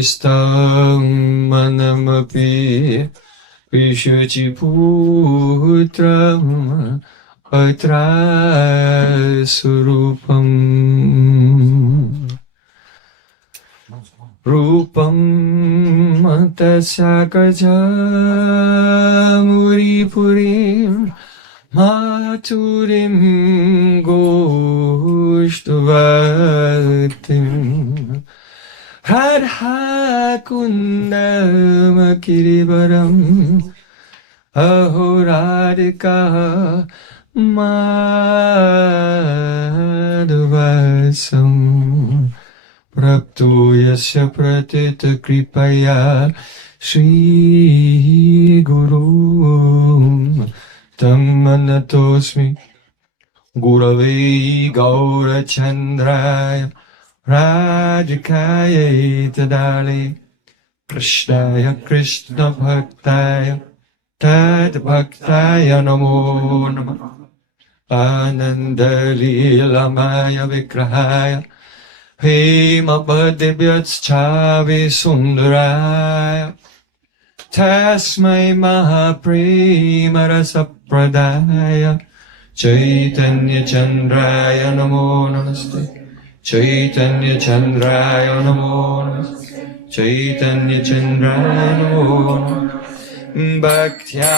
Vistam manamapi Vishuchi putram atra surupam Rupam tasakaja muripurim Maturim Goshtvatim Radha Kundam Kirivaram Ahoradika Madhuvasam Prapto Yasya Pratita Kripaya Shri Guru Tam Manatosmi Gurave Gaura Chandraya Radhikaya Tadali Krishnaya Krishna Bhaktaya Tad Bhaktaya Namo Namah Ananda Leelamaya Vigrahaya Hema Bhadibhyats Chavi Sundaraya Tasmai Mahaprema Rasa Pradaya Chaitanya Chandraya Namo Namaste Chaitanya Chandraya Namo Namaste Chaitanya Chandraya Namo Namaste Bhaktya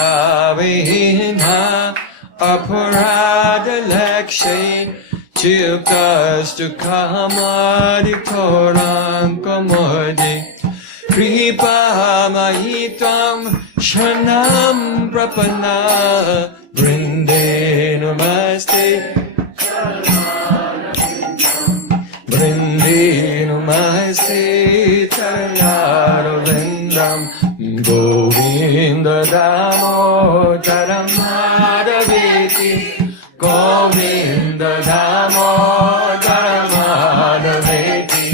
Vihina Aparada Lakshay Chiptastu Kamadi Toram Kamadi Kripa Mahitam Shanam Prapana Brinde Namaste Brinde Namaste Taryaro Vindam Govinda Damodaram Madhaveti Govinda Damodaram Madhaveti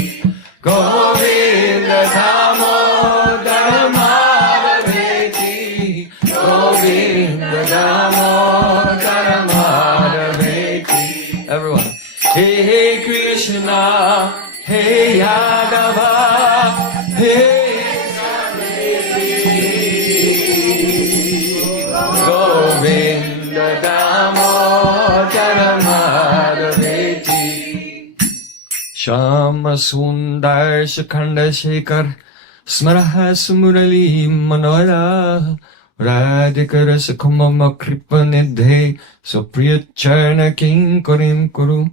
Govinda Damodaram Madhaveti Govinda Damodaram Madhaveti Everyone. Hey Krishna, Hey Yadava, Hey Govinda Damodaram Madhaveti Shama Sundar Shakhanda Shekhar Smaraha Sumurali Manora Radhika Rasa Kumama Kripa Nidhe Supriya Charna King Kurim Kuru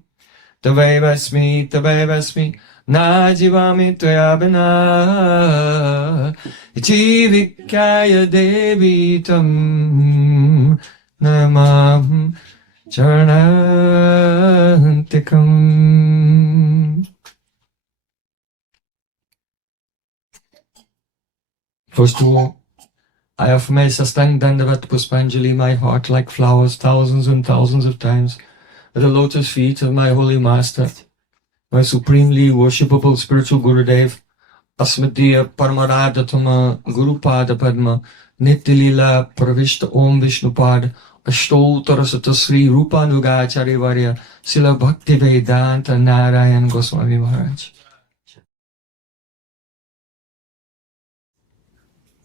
Tavaivasmi Najivami Tvayabina Jivikaya Devi Tam Namam Charnantikam. First of all, I offer my Sastang Dandavat Puspanjali, my heart like flowers, thousands and thousands of times, at the lotus feet of my holy master, my supremely worshipable spiritual Gurudev, Asmatiya Paramaradhatama Guru Pada Padma, Nityalila Pravishta Om Vishnupad, Ashtotarasata Sri Rupanugacharya Varya, Srila Bhakti Vedanta Narayana Gosvami Maharaja.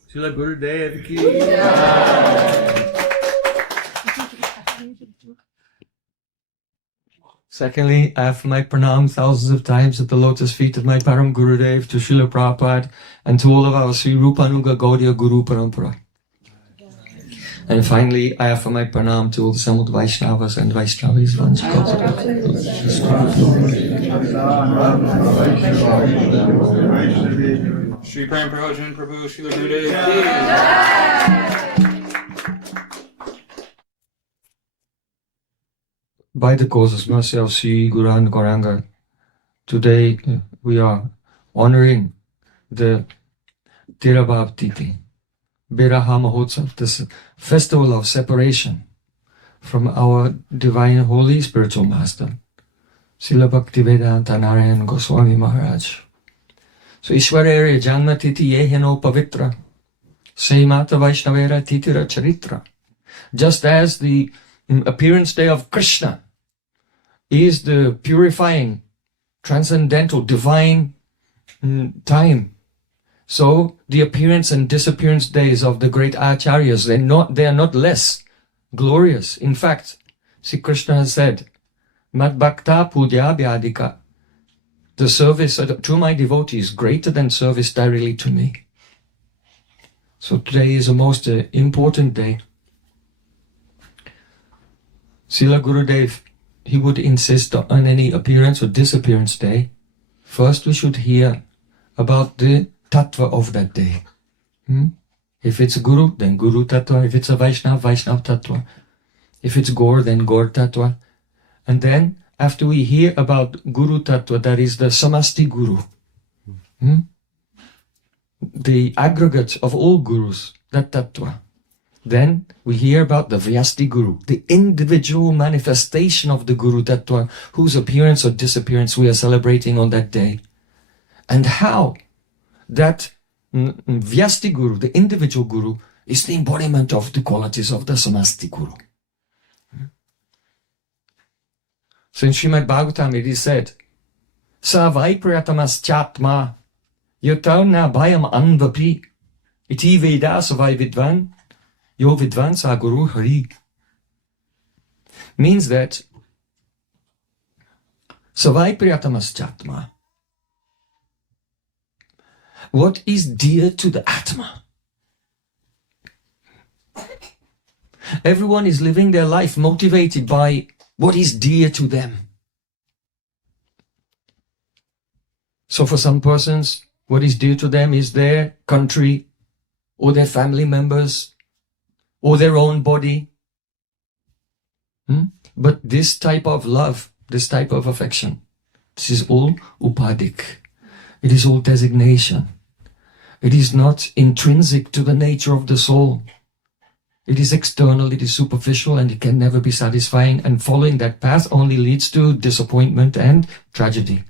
Srila Gurudev ki Secondly, I offer my pranam thousands of times at the lotus feet of my Param Gurudev, to Srila Prabhupada, and to all of our Sri Rupanuga Gaudiya Guru Parampara. And finally, I offer my pranam to all the Samud Vaishnavas and Vaishnavis. Shri Prem Prayojan Prabhu Srila Gurudev. By the causes mercy of Sri Guru and Gauranga, today we are honoring the Tirabhav Titi, Biraha Mahotsav, this festival of separation from our divine holy spiritual master, Srila Bhaktivedanta Narayana Goswami Maharaj. So Ishwarere Janma Titi Yeheno Pavitra, Saimata Vaishnavera Titira Charitra. Just as the appearance day of Krishna is the purifying, transcendental, divine time So the appearance and disappearance days of the great acharyas, they are not less glorious. In fact, Sri Krishna has said, Mad Bhakta Pudya Vyadika, the service to my devotees greater than service directly to me. So today is a most important day. Srila Gurudev, he would insist on any appearance or disappearance day. First we should hear about the tattva of that day. If it's Guru, then Guru tattva. If it's a Vaishnava, Vaishnava tattva. If it's Gaur, then Gaur tattva. And then, after we hear about Guru tattva, that is the Samasti Guru, the aggregate of all gurus, that tattva. Then we hear about the Vyasti Guru, the individual manifestation of the Guru tattva, whose appearance or disappearance we are celebrating on that day. And how that Vyasti Guru, the individual Guru, is the embodiment of the qualities of the Samasti Guru. So in Srimad Bhagavatam it is said, Sa vai priyatamas chatma yatau na bhayam anvapi iti veda sa vai vidvan yo vidvan sa guru hari. Means that Sa vai priyatamas chatma, what is dear to the Atma? Everyone is living their life motivated by what is dear to them. So for some persons, what is dear to them is their country, or their family members, or their own body. But this type of love, this type of affection, this is all upadik. It is all designation. It is not intrinsic to the nature of the soul. It is external, it is superficial, and it can never be satisfying, and following that path only leads to disappointment and tragedy.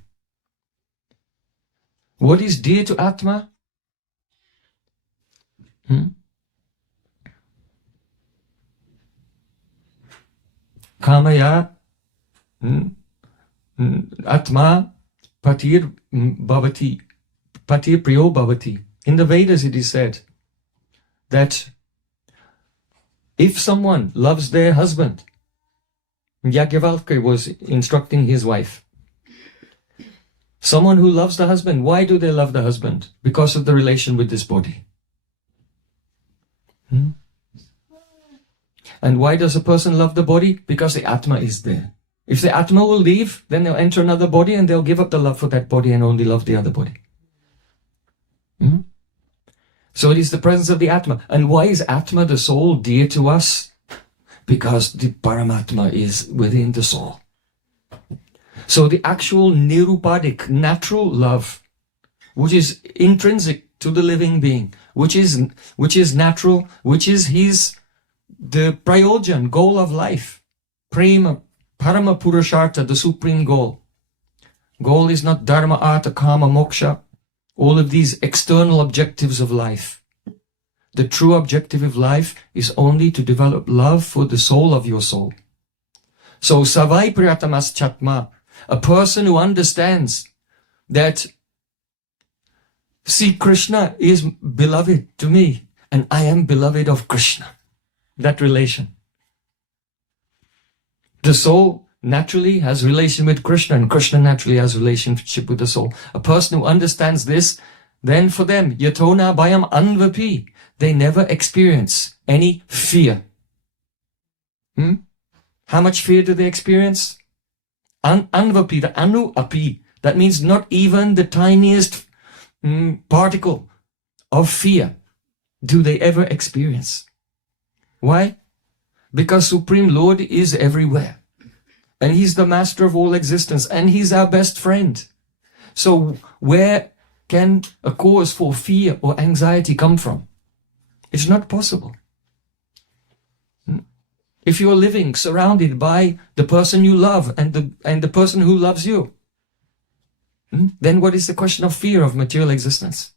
What is dear to Atma? Kamaya Atma Patir Bhavati, Patir Priyo Bhavati. In the Vedas it is said that if someone loves their husband, Yajnavalkya was instructing his wife. Someone who loves the husband, why do they love the husband? Because of the relation with this body. And why does a person love the body? Because the Atma is there. If the Atma will leave, then they'll enter another body and they'll give up the love for that body and only love the other body. So it is the presence of the Atma. And why is Atma, the soul, dear to us? Because the Paramatma is within the soul. So the actual nirupadik, natural love, which is intrinsic to the living being, which is natural, which is the Prayojan, goal of life. Prem, Parama Purushartha, the supreme goal. Goal is not dharma, artha, kama, moksha. All of these external objectives of life. The true objective of life is only to develop love for the soul of your soul. So, savai priyatamas chatma, a person who understands that, see, Krishna is beloved to me, and I am beloved of Krishna. That relation. The soul naturally has relation with Krishna, and Krishna naturally has relationship with the soul. A person who understands this, then for them, yatona bhayam anvapi, they never experience any fear. How much fear do they experience? Anvapi, the anu api, that means not even the tiniest particle of fear do they ever experience. Why? Because Supreme Lord is everywhere. And He's the master of all existence. And He's our best friend. So where can a cause for fear or anxiety come from? It's not possible. If you're living surrounded by the person you love and the person who loves you, then what is the question of fear of material existence?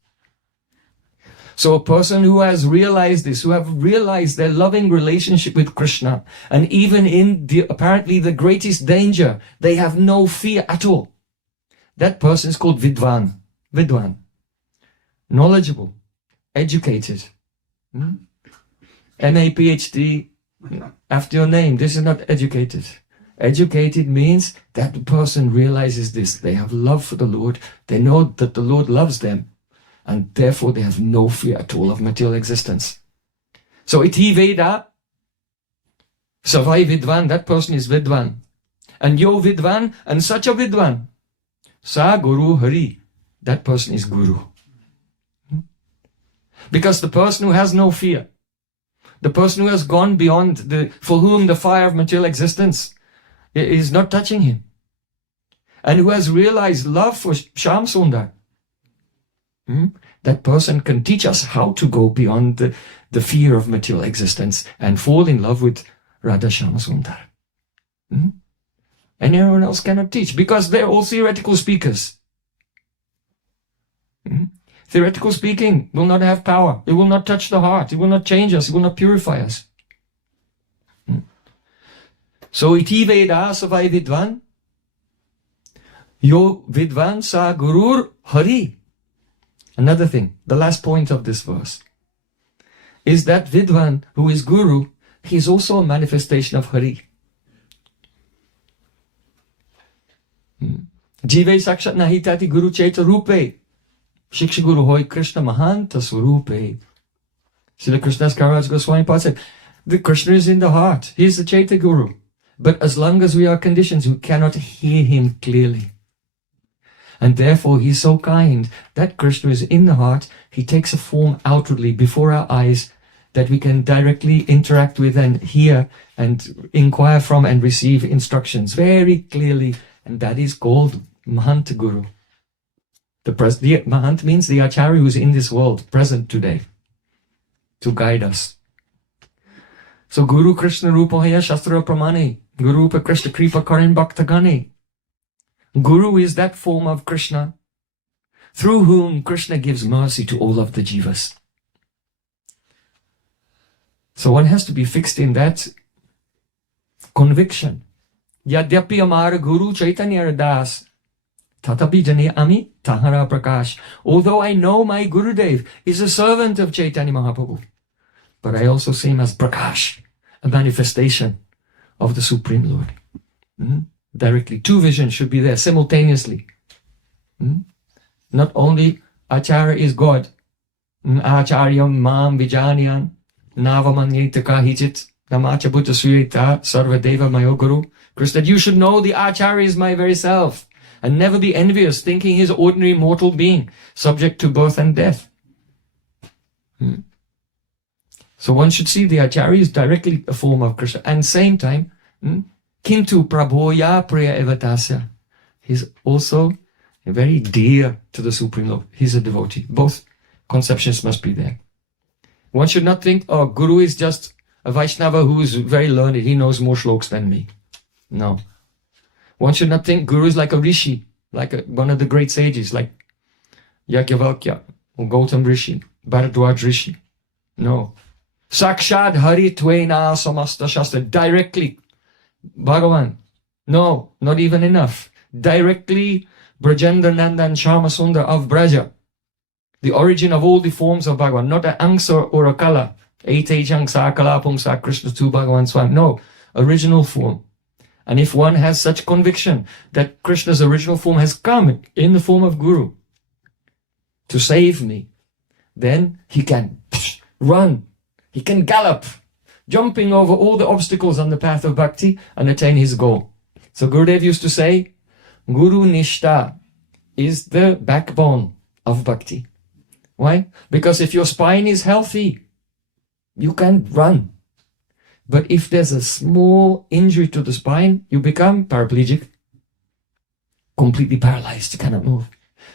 So a person who has realized this, who have realized their loving relationship with Krishna, and even in apparently the greatest danger, they have no fear at all. That person is called Vidwan. Vidwan. knowledgeable, educated. MA, PhD, after your name. This is not educated. Educated means that the person realizes this. They have love for the Lord. They know that the Lord loves them. And therefore they have no fear at all of material existence. So iti Veda, savai vidvan, that person is vidvan. And yo vidvan, and such a vidvan. Sa Guru Hari, that person is Guru. Because the person who has no fear, the person who has gone beyond, for whom the fire of material existence is not touching him, and who has realized love for Shyam Sundar, that person can teach us how to go beyond the fear of material existence and fall in love with Radha Shyam Sundar. And everyone else cannot teach, because they're all theoretical speakers. Theoretical speaking will not have power. It will not touch the heart. It will not change us. It will not purify us. So iti Veda savai vidvan, yo vidvan sa Gurur Hari. Another thing, the last point of this verse, is that vidvan, who is Guru, he is also a manifestation of Hari. Jive sakshat nahitati Guru Chaita Rupe. Shiksha Guru hoy Krishna Mahanta Swarupe. Srila Krishnadas Kaviraj Goswami said, the Krishna is in the heart. He is the Chaita Guru. But as long as we are conditioned, we cannot hear him clearly. And therefore he is so kind that Krishna is in the heart. He takes a form outwardly before our eyes that we can directly interact with and hear and inquire from and receive instructions very clearly. And that is called Mahanta Guru. The Mahant means the Acharya who is in this world, present today, to guide us. So Guru Krishna Rupahaya Shastra Pramane, Guru Rupa Krishna Kripa Karan Bhaktagane. Guru is that form of Krishna, through whom Krishna gives mercy to all of the jivas. So one has to be fixed in that conviction. Yadyapi Amara Guru Chaitanya Das. Tatapi Jane Ami Tahara Prakash. Although I know my Gurudev is a servant of Chaitanya Mahaprabhu, but I also see him as Prakash, a manifestation of the Supreme Lord. Directly. Two visions should be there simultaneously. Not only Acharya is God. Acharyam Mam Vijanyan Navamanyetaka Hijit Namacha Buddha Suyeta Sarvadeva Mayo Guru. Krishna, you should know the Acharya is my very self. And never be envious, thinking he's ordinary mortal being, subject to birth and death. So one should see the Acharya is directly a form of Krishna. And same time, Kintu Prabhoya Priya Evatasya. He's also very dear to the Supreme Lord. He's a devotee. Both conceptions must be there. One should not think, oh, Guru is just a Vaishnava who is very learned. He knows more shlokas than me. No. One should not think Guru is like a rishi, like one of the great sages, like Yajnavalkya or Gautam Rishi, Bharadwaj Rishi. No. Sakshad Hari Tvena Samasta Shastra. Directly, Bhagavan. No, not even enough. Directly, Brajendra Nandan Shyama Sundar of Braja. The origin of all the forms of Bhagavan. Not an Angsa or a Kala. Eitejang Sakalapung Sa Krishna Tu Bhagavan Swam. No, original form. And if one has such conviction that Krishna's original form has come in the form of Guru to save me, then he can run, he can gallop, jumping over all the obstacles on the path of bhakti and attain his goal. So Gurudev used to say, Guru Nishta is the backbone of bhakti. Why? Because if your spine is healthy, you can run. But if there's a small injury to the spine, you become paraplegic, completely paralyzed, you cannot move.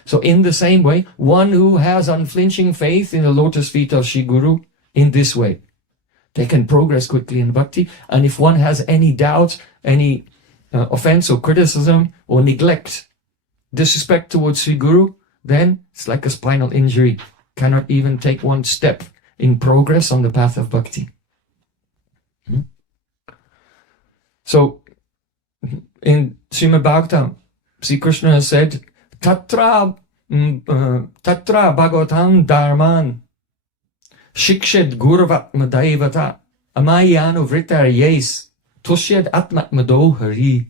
So in the same way, one who has unflinching faith in the lotus feet of Shri Guru, in this way, they can progress quickly in bhakti. And if one has any doubt, any offense or criticism or neglect, disrespect towards Shri Guru, then it's like a spinal injury, cannot even take one step in progress on the path of bhakti. So, in Srimad Bhagavatam, Sri Krishna has said, Tatra Tatra bhagavatam dharman shikshed gurvatma daivata amayanu vritar yes tushyad atmatmado hari.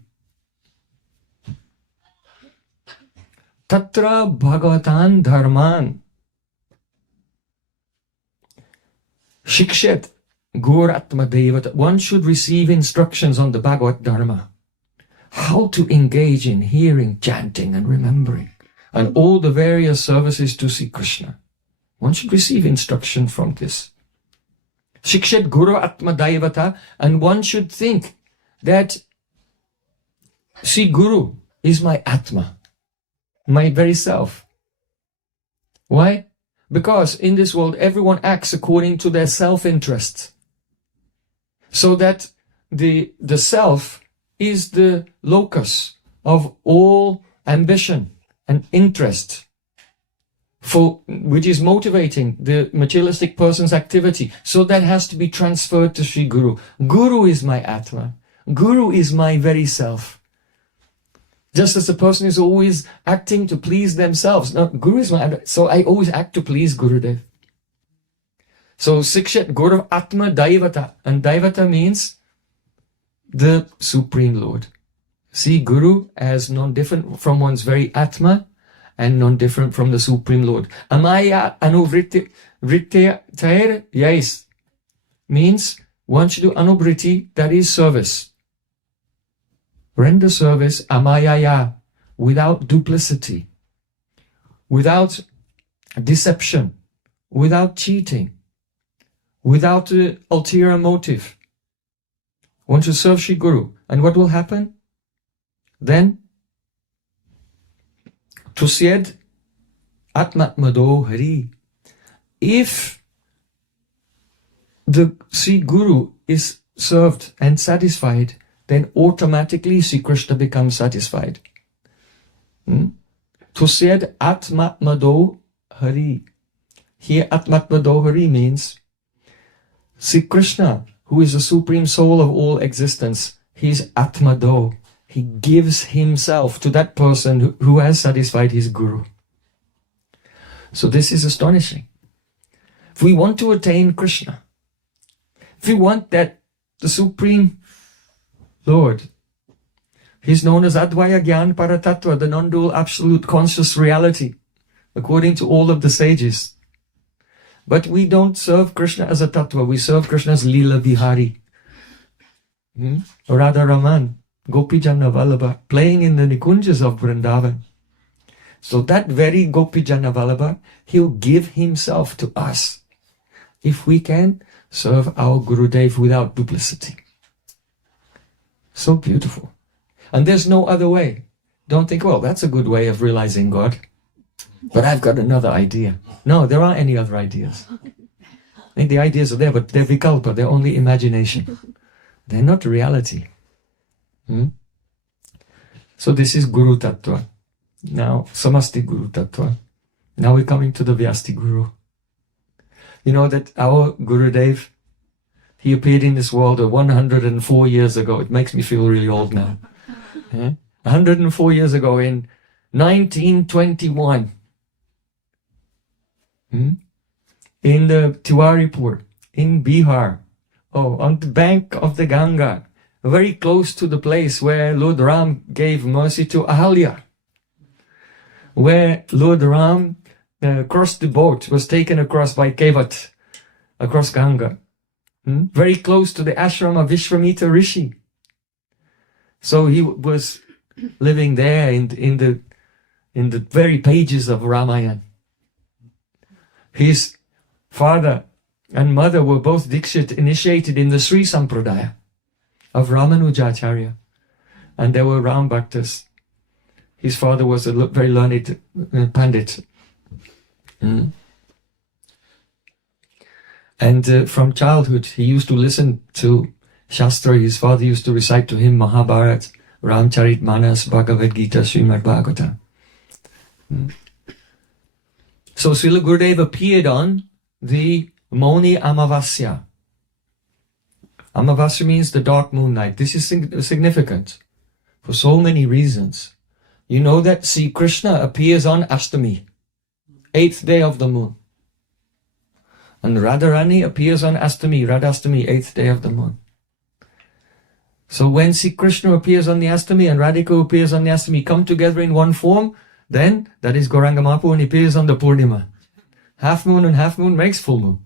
Tatra bhagavatam dharman shikshed guratma devata. One should receive instructions on the Bhagavad Dharma. How to engage in hearing, chanting and remembering, and all the various services to see Krishna. One should receive instruction from this. Shikshet Guru Atma Daivata, and one should think that, see, Guru is my Atma, my very self. Why? Because in this world everyone acts according to their self-interest. So that the self is the locus of all ambition and interest, which is motivating the materialistic person's activity. So that has to be transferred to Sri Guru. Guru is my Atma. Guru is my very self. Just as a person is always acting to please themselves. No, Guru is my Atma. So I always act to please Gurudev. So Sikshat Guru Atma Daivata. And Daivata means the Supreme Lord. See Guru as non-different from one's very Atma and non-different from the Supreme Lord. Amaya anuvrittya yes means one should do anubriti, that is service. Render service amayaya, without duplicity, without deception, without cheating, without ulterior motive. One should serve Sri Guru. And what will happen? Then, Tusyed Atmatmado Hari. If the Sri Guru is served and satisfied, then automatically Sri Krishna becomes satisfied. Tusyed Atmatmado Hari. Here Atmatmado Hari means Sri Krishna, who is the supreme soul of all existence, he is Atmado. He gives himself to that person who has satisfied his Guru. So this is astonishing. If we want to attain Krishna, if we want that the Supreme Lord, he's known as Advaya Gyan Paratattva, the non-dual absolute conscious reality, according to all of the sages. But we don't serve Krishna as a tattva, we serve Krishna as Leela Bihari. Radha Raman, Gopijana Vallabha, playing in the Nikunjas of Vrindavan. So that very Gopijana Vallabha, he'll give himself to us if we can serve our Gurudev without duplicity. So beautiful. And there's no other way. Don't think, well, that's a good way of realizing God. But I've got another idea. No, there aren't any other ideas. The ideas are there, but they're vikalpa, they're only imagination. They're not reality. So this is Guru Tattva. Now, Samasti Guru Tattva. Now we're coming to the Vyasti Guru. You know that our Gurudev, he appeared in this world 104 years ago. It makes me feel really old now. 104 years ago in 1921. In the Tiwaripur, in Bihar, on the bank of the Ganga, very close to the place where Lord Ram gave mercy to Ahalya, where Lord Ram crossed the boat, was taken across by Kevat, across Ganga, very close to the ashram of Vishwamitra Rishi. So he was living there in the very pages of Ramayana. His father and mother were both Dikshit, initiated in the Sri Sampradaya of Ramanujacharya. And they were Ram Bhaktas. His father was a very learned Pandit. And from childhood, he used to listen to Shastra. His father used to recite to him Mahabharata, Ramcharitmanas, Bhagavad Gita, Srimad Bhagavatam. So Srila Gurudev appeared on the Moni Amavasya. Amavasya means the dark moon night. This is significant for so many reasons. You know that Sri Krishna appears on Ashtami. 8th day of the moon. And Radharani appears on Astami, Radhastami, 8th day of the moon. So when Sri Krishna appears on the Astami and Radhika appears on the Astami, come together in one form, then that is Gauranga Mahaprabhu, and he appears on the Purnima. Half moon and half moon makes full moon.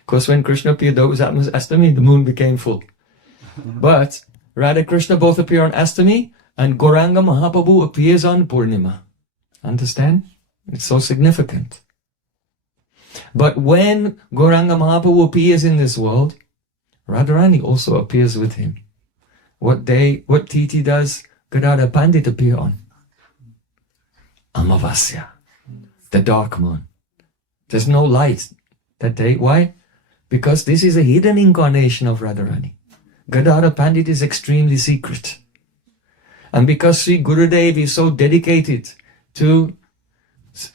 Because when Krishna appeared, those Astami, the moon became full. But Radha Krishna both appear on Astami, and Gauranga Mahaprabhu appears on Purnima. Understand? It's so significant. But when Gauranga Mahaprabhu appears in this world, Radharani also appears with him. What Titi does Gadadhar Pandit appear on? Amavasya, the dark moon. There's no light that day. Why? Because this is a hidden incarnation of Radharani. Gadadhar Pandit is extremely secret. And because Sri Gurudev is so dedicated to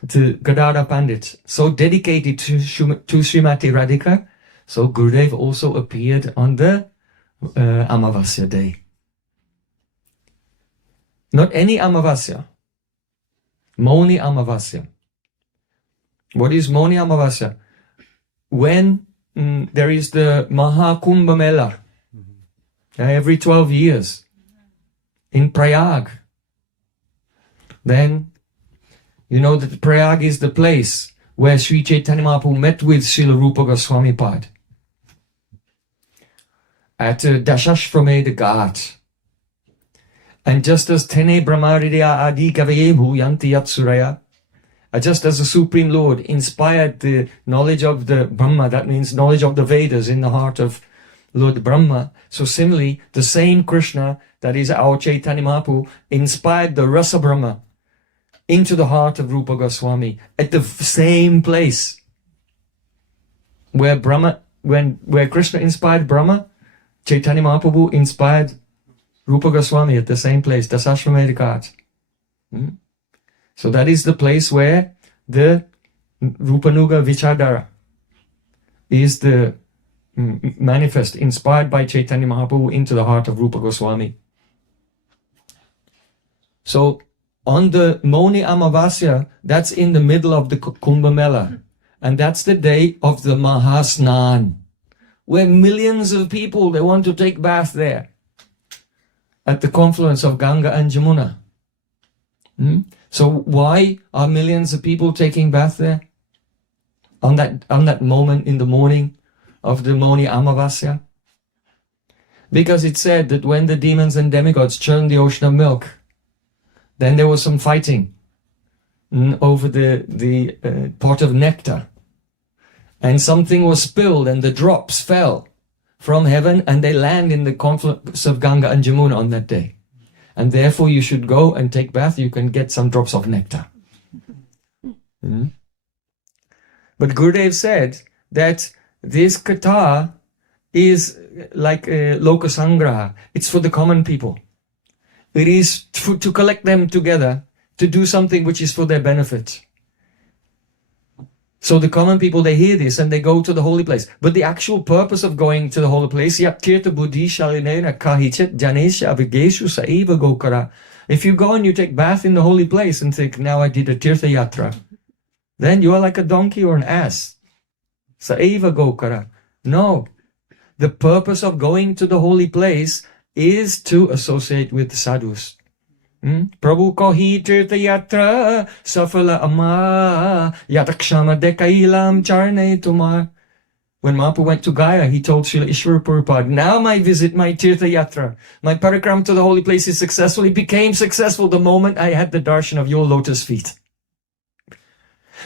Gadadhar Pandit, so dedicated to Srimati Radhika, so Gurudev also appeared on the Amavasya day. Not any Amavasya. Mauni Amavasya. What is Mauni Amavasya? When there is the Mahakumbha Mela, every 12 years in Prayag, then you know that Prayag is the place where Sri Chaitanya Mahaprabhu met with Srila Rupa Goswami Pad at Dashashvamedha Ghat. And just as Tene Brahmaridya Adi Kavaye Bhuyanti Yatsuraya, just as the Supreme Lord inspired the knowledge of the Brahma, that means knowledge of the Vedas in the heart of Lord Brahma, so similarly, the same Krishna, that is our Chaitanya Mahaprabhu, inspired the Rasa Brahma into the heart of Rupa Goswami at the same place where where Krishna inspired Brahma, Chaitanya Mahaprabhu inspired Rupa Goswami at the same place, Dasashvamedha Ghat. So that is the place where the Rupanuga Vichardhara is the manifest, inspired by Chaitanya Mahaprabhu into the heart of Rupa Goswami. So on the Mauni Amavasya, that's in the middle of the Kumbh Mela. And that's the day of the Mahasnan, where millions of people, they want to take bath there at the confluence of Ganga and Jamuna. So why are millions of people taking bath there? On that moment in the morning of the Mauni Amavasya? Because it said that when the demons and demigods churned the ocean of milk, then there was some fighting over the pot of nectar. And something was spilled and the drops fell from heaven and they land in the confluence of Ganga and Jamuna on that day. And therefore you should go and take bath, you can get some drops of nectar. But Gurudev said that this katha is like a lokasangraha. It's for the common people. It is to collect them together to do something which is for their benefit. So the common people, they hear this and they go to the holy place. But the actual purpose of going to the holy place, if you go and you take bath in the holy place and think, now I did a tirtha yatra, then you are like a donkey or an ass. Saiva gokara. No. The purpose of going to the holy place is to associate with the sadhus. Prabhu kohi tirtha yatra safala amma yatakshama dekailam charne tumar. When Mahaprabhu went to Gaya, he told Srila Ishvara Prabhupada, now my visit, my tirtha yatra, my parikram to the holy place is successful. It became successful the moment I had the darshan of your lotus feet.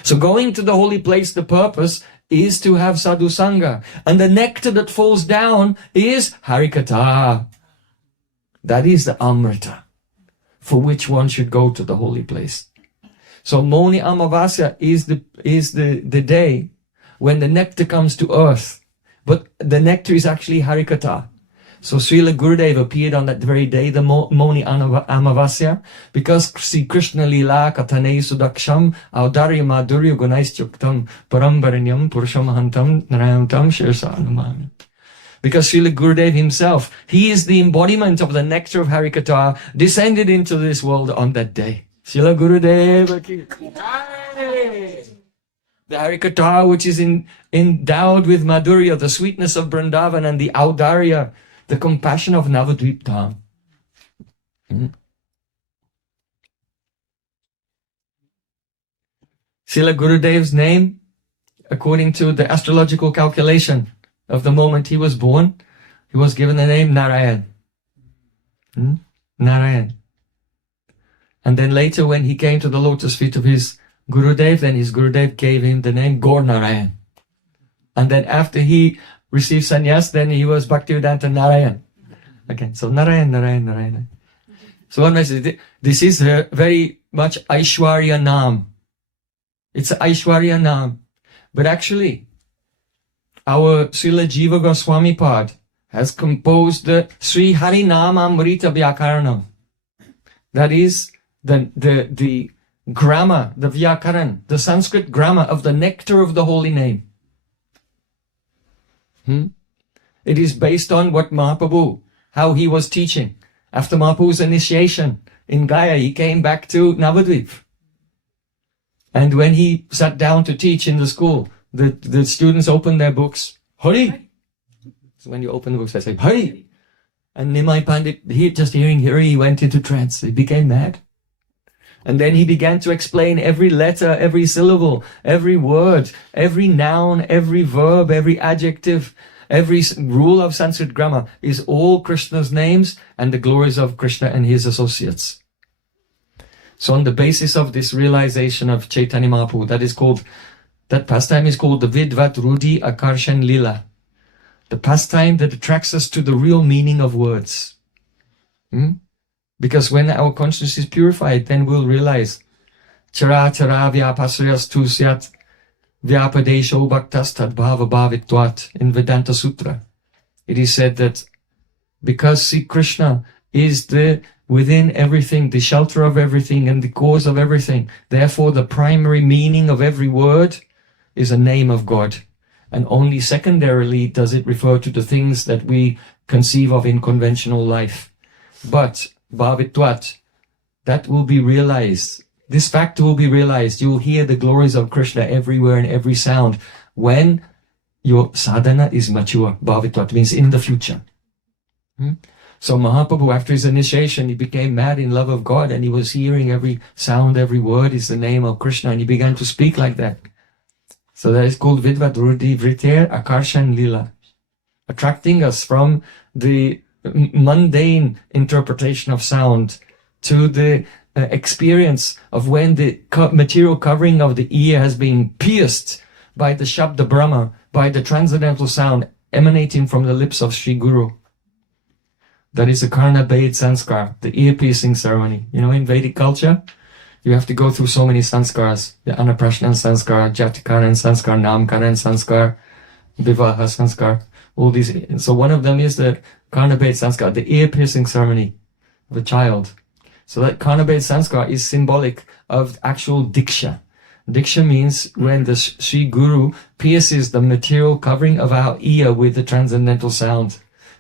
So going to the holy place, the purpose is to have sadhu sangha. And the nectar that falls down is harikatha. That is the amrita for which one should go to the holy place. So Mauni Amavasya is the day when the nectar comes to earth. But the nectar is actually harikatha. So Srila Gurudev appeared on that very day, the Mauni Amavasya, because Sri Krishna Lila Katane Sudaksham Audarya Madhurya Gunaischuktam Parambarinyam Purushamahantam Narayantam Shirsanamam. Because Srila Gurudev himself, he is the embodiment of the nectar of Harikatha, descended into this world on that day. Srila Gurudeva ki jai. The Harikatha, which is endowed with Madhurya, the sweetness of Vrindavan, and the Audarya, the compassion of Navadvip Dham. Srila Gurudev's name, according to the astrological calculation of the moment he was born, he was given the name Narayan. Narayan. And then later when he came to the lotus feet of his Gurudev, then his Gurudev gave him the name Gaur Narayan. And then after he received sannyas, then he was Bhaktivedanta Narayan. Okay, so Narayan, Narayan, Narayan. So one message, this is very much Aishwarya Nam. It's Aishwarya Nam. But actually, our Srila Jiva Goswami Pad has composed the Sri Hari Nama Amrita Vyakaranam. That is the grammar, the Vyakaran, the Sanskrit grammar of the nectar of the holy name. It is based on what Mahaprabhu, how he was teaching. After Mahaprabhu's initiation in Gaya, he came back to Navadvip. And when he sat down to teach in the school, the students opened their books. Hari! So when you open the books, I say, Hari! And Nimai Pandit, just hearing Hari, he went into trance. He became mad. And then he began to explain every letter, every syllable, every word, every noun, every verb, every adjective, every rule of Sanskrit grammar is all Krishna's names and the glories of Krishna and his associates. So on the basis of this realization of Chaitanya Mahaprabhu, that pastime is called the Vidvat Rudhi Akarshan Lila. The pastime that attracts us to the real meaning of words. Because when our consciousness is purified, then we'll realize Chara Chara Vyapasriyas Tu Syat Vyapadesho Bhaktas Tad Bhava Bhavitvat in Vedanta Sutra. It is said that because Sri Krishna is within everything, the shelter of everything and the cause of everything, therefore the primary meaning of every word is a name of God. And only secondarily does it refer to the things that we conceive of in conventional life. But Bhavitvat, that will be realized. This fact will be realized. You will hear the glories of Krishna everywhere in every sound when your sadhana is mature. Bhavitvat means in the future. So Mahaprabhu, after his initiation, he became mad in love of God, and he was hearing every sound, every word is the name of Krishna, and he began to speak like that. So that is called Vidvat Rudhi Vriter Akarshan Lila, attracting us from the mundane interpretation of sound to the experience of when the material covering of the ear has been pierced by the Shabda Brahma, by the transcendental sound emanating from the lips of Sri Guru. That is a Karna Bhed Sanskar, the ear-piercing ceremony. You know, in Vedic culture, you have to go through so many sanskars. The Anaprashnan Sanskar, Jatikaran Sanskar, Namkaran Sanskar, Vivaha Sanskar, all these. So one of them is the Karna Bhed Sanskar, the ear-piercing ceremony of a child. So that Karna Bhed Sanskar is symbolic of actual Diksha. Diksha means when the Sri Guru pierces the material covering of our ear with the transcendental sound.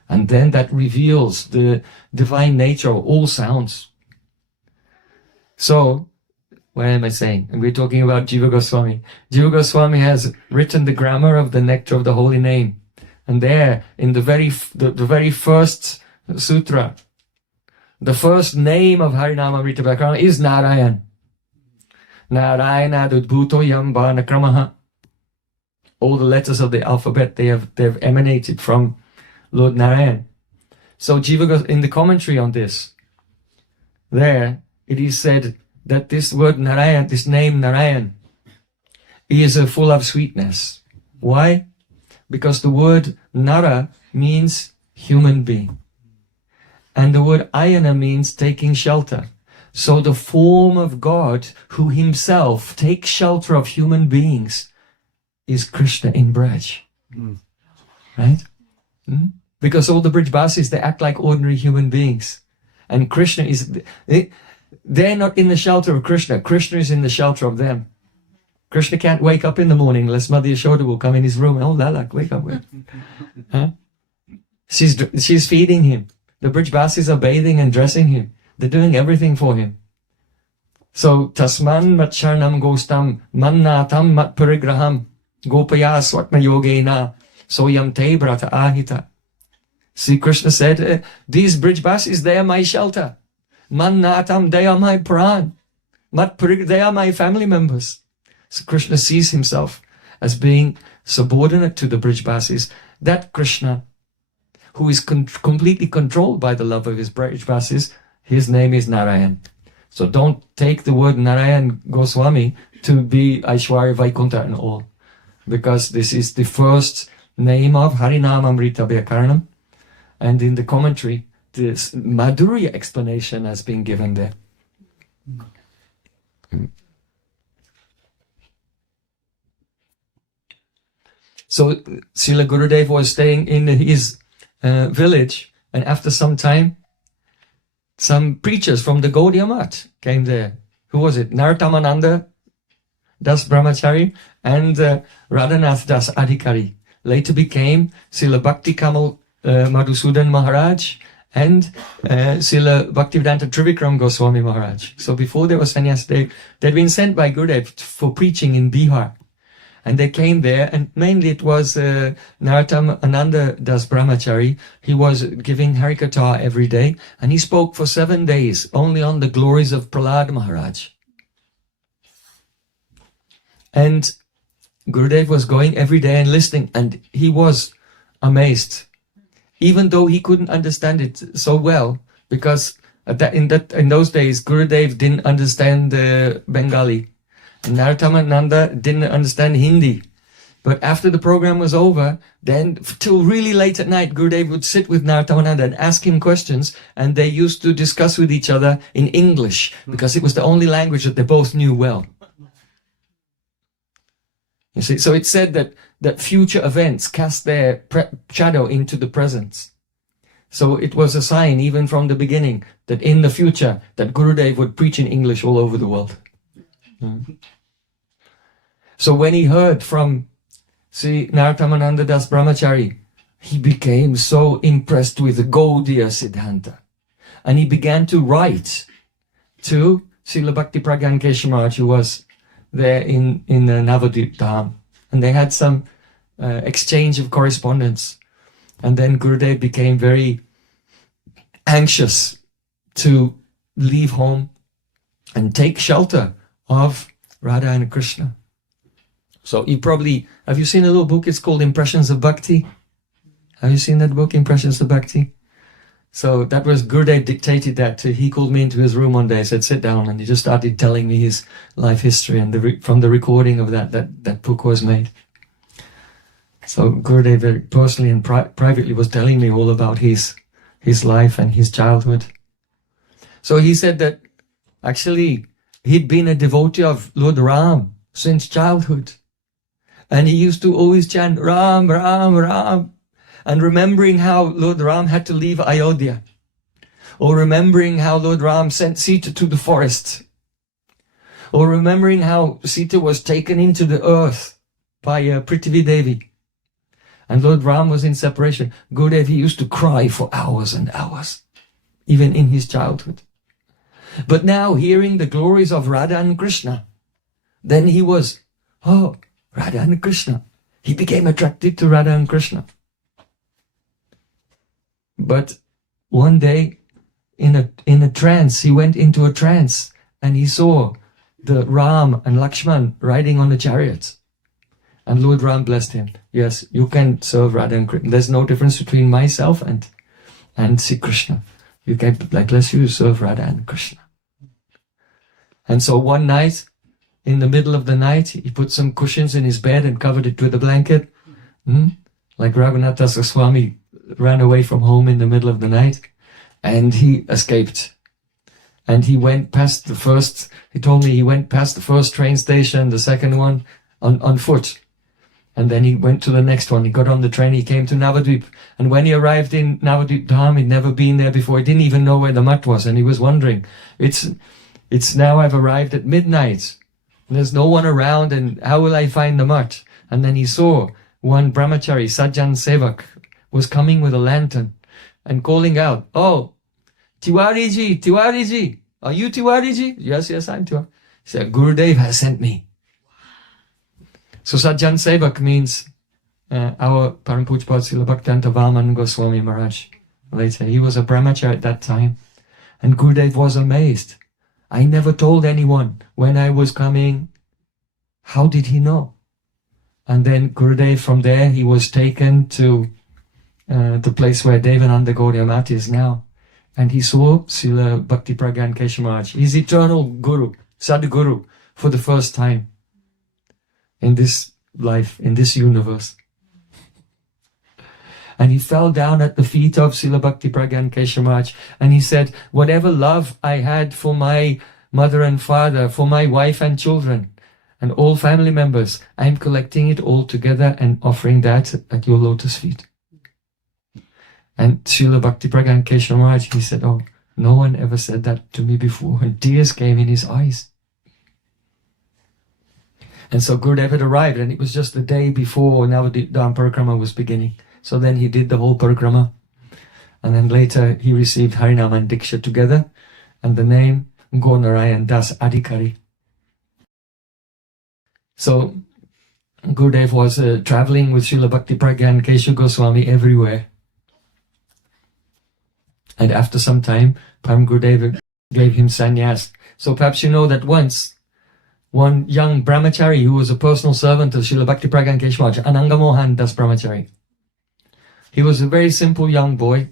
And then that reveals the divine nature of all sounds. So, what am I saying? And we're talking about Jiva Goswami. Jiva Goswami has written the grammar of the nectar of the holy name. And there, in the very first sutra, the first name of Harinama Amrita Vyakaranam is Narayan. Narayana Dudbhuto Yamba Nakramaha. All the letters of the alphabet, they've emanated from Lord Narayan. So Jiva, in the commentary on this, there it is said that this word Narayan, this name Narayan, is full of sweetness. Why? Because the word Nara means human being. And the word Ayana means taking shelter. So the form of God, who himself takes shelter of human beings, is Krishna in Braj. Right? Because all the Brijbasis, they act like ordinary human beings. And Krishna is, they're not in the shelter of Krishna. Krishna is in the shelter of them. Krishna can't wake up in the morning unless Mother Yashoda will come in his room. Oh, Lala, wake up. Huh? She's feeding him. The Brijbasis are bathing and dressing him. They're doing everything for him. So, tasman matcharnam gostam mannatam mat parigraham gopaya swatma yogena soyam te brata ahita. See, Krishna said, these Brijbasis, they are my shelter. Mannatam, they are my pran. Mat parig, they are my family members. So Krishna sees himself as being subordinate to the Brijbasis. That Krishna, who is completely controlled by the love of his Brijbasis, his name is Narayana. So don't take the word Narayan Goswami to be Aishwarya Vaikuntha and all, because this is the first name of Harinam Amrita Vyakaranam, and in the commentary, this Madhurya explanation has been given there. So Srila Gurudev was staying in his village, and after some time, some preachers from the Gaudiya Math came there. Who was it? Nartamananda Das Brahmachari and Radhanath Das Adhikari. Later became Srila Bhakti Kamal Madhusudan Maharaj and Srila Bhaktivedanta Trivikram Goswami Maharaj. So before they were sannyas, they'd been sent by Gurudev for preaching in Bihar. And they came there, and mainly it was Narottam Ananda Das Brahmachari. He was giving Harikatha every day, and he spoke for 7 days only on the glories of Prahlad Maharaj. And Gurudev was going every day and listening, and he was amazed, even though he couldn't understand it so well, because in those days Gurudev didn't understand Bengali. Narottam didn't understand Hindi. But after the program was over, then till really late at night, Gurudev would sit with Narottam and ask him questions, and they used to discuss with each other in English, because it was the only language that they both knew well. You see, so it said that future events cast their shadow into the present. So it was a sign, even from the beginning, that in the future, that Gurudev would preach in English all over the world. So when he heard from Narottam Das Brahmachari, he became so impressed with the Gaudiya Siddhanta. And he began to write to Srila Bhakti Pragyan Kesha Maharaj, who was there in Navadvip Dham. And they had some exchange of correspondence. And then Gurudev became very anxious to leave home and take shelter of Radha and Krishna. So have you seen a little book? It's called Impressions of Bhakti. Have you seen that book, Impressions of Bhakti? So that was Gurudev dictated that. He called me into his room one day, said, sit down, and he just started telling me his life history, and from the recording of that book was made. So Gurudev very personally and privately was telling me all about his life and his childhood. So he said that actually he'd been a devotee of Lord Ram since childhood. And he used to always chant Ram, Ram, Ram, and remembering how Lord Ram had to leave Ayodhya, or remembering how Lord Ram sent Sita to the forest, or remembering how Sita was taken into the earth by Prithvi Devi, and Lord Ram was in separation. Gurudev, he used to cry for hours and hours, even in his childhood. But now, hearing the glories of Radha and Krishna, then he was, Radha and Krishna. He became attracted to Radha and Krishna. But one day, in a trance, he went into a trance, and he saw the Ram and Lakshman riding on a chariot. And Lord Ram blessed him. Yes, you can serve Radha and Krishna. There's no difference between myself and Sri Krishna. You can, bless you, serve Radha and Krishna. And so one night, in the middle of the night, he put some cushions in his bed and covered it with a blanket. Like Raghunath Goswami ran away from home in the middle of the night, and he escaped. And he went past he told me he went past the first train station, the second one, on foot. And then he went to the next one. He got on the train, he came to Navadvip. And when he arrived in Navadvip Dham, he'd never been there before. He didn't even know where the mat was. And he was wondering, it's now I've arrived at midnight. There's no one around, and how will I find the mat? And then he saw one brahmachari, Sajjan Sevak, was coming with a lantern and calling out, "Oh, Tiwari ji, Tiwari ji, Are you Tiwariji? Yes, I'm Tiwari. He said, Gurudev has sent me. So Sajjan Sevak means our Param Pujpad Srila Bhaktivedanta Vaman Goswami Maharaj. Later, he was a brahmachari at that time. And Gurudev was amazed. I never told anyone when I was coming. How did he know? And then Gurudev, from there, he was taken to the place where Devananda Gaudiya Mat is now. And he saw Srila Bhakti Pragyan Keshav Maharaj, his eternal Guru, Sadguru, for the first time in this life, in this universe. And he fell down at the feet of Srila Bhakti Pragyan Keshav Maharaj, and he said, whatever love I had for my mother and father, for my wife and children, and all family members, I'm collecting it all together and offering that at your lotus feet. And Srila Bhakti Pragyan Keshav Maharaj, he said, oh, no one ever said that to me before. And tears came in his eyes. And so Gurudev had arrived, and it was just the day before Navadip Parikrama was beginning. So then he did the whole Parikrama. And then later he received Harinam and Diksha together, and the name Go Narayan Das Adhikari. So Gurudev was traveling with Srila Bhakti Pragyan Keshav Goswami everywhere. And after some time, Param Gurudev gave him sannyas. So perhaps you know that once, one young brahmachari who was a personal servant of Srila Bhakti Pragyan Keshav Maharaj, Ananga Mohan Das Brahmachari. He was a very simple young boy,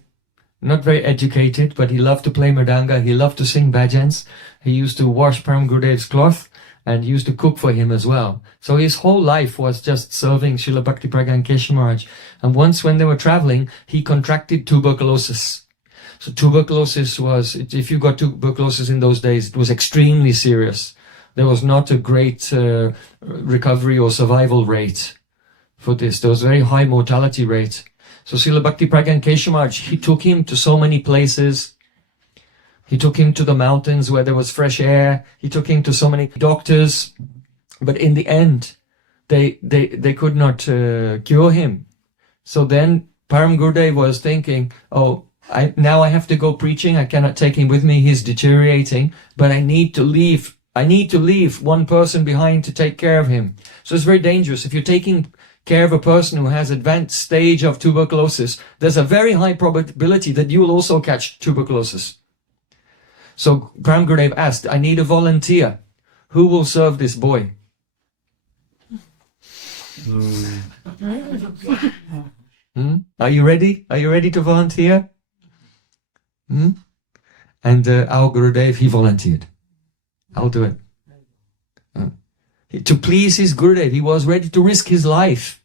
not very educated, but he loved to play mridanga, he loved to sing bhajans, he used to wash Param Gurudev's cloth, and he used to cook for him as well. So his whole life was just serving Srila Bhakti Pragyan Keshav Maharaj. And once when they were traveling, he contracted tuberculosis. So tuberculosis was, if you got tuberculosis in those days, it was extremely serious. There was not a great recovery or survival rate for this. There was a very high mortality rate. So Srila Bhakti Pragyan Keshav Maharaj, he took him to so many places. He took him to the mountains where there was fresh air. He took him to so many doctors. But in the end, they could not cure him. So then Param Gurudev was thinking, oh, now I have to go preaching. I cannot take him with me. He's deteriorating. But I need to leave one person behind to take care of him. So it's very dangerous. If you're taking care of a person who has advanced stage of tuberculosis, there's a very high probability that you will also catch tuberculosis. So Param Gurudev asked, I need a volunteer. Who will serve this boy? Are you ready? Are you ready to volunteer? And our Gurudev, he volunteered. I'll do it. To please his Gurudev, he was ready to risk his life.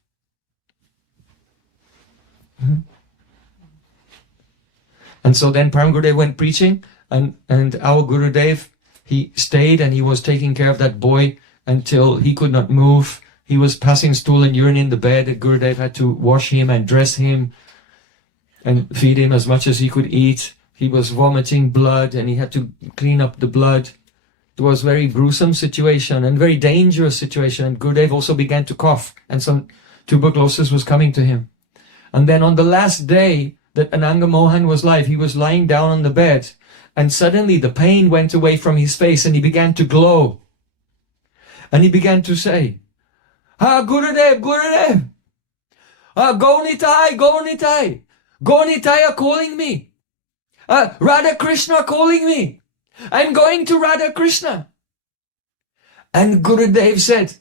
And so then Param Gurudev went preaching, and our Gurudev, he stayed and he was taking care of that boy until he could not move. He was passing stool and urine in the bed. Gurudev had to wash him and dress him and feed him as much as he could eat. He was vomiting blood and he had to clean up the blood. It was a very gruesome situation and very dangerous situation. And Gurudev also began to cough, and some tuberculosis was coming to him. And then on the last day that Ananga Mohan was alive, he was lying down on the bed, and suddenly the pain went away from his face and he began to glow. And he began to say, Gurudev, Gurudev, Gaunitai, Gaunitai, Gaunitai are calling me. Radha Krishna calling me. I'm going to Radha Krishna. And Gurudev said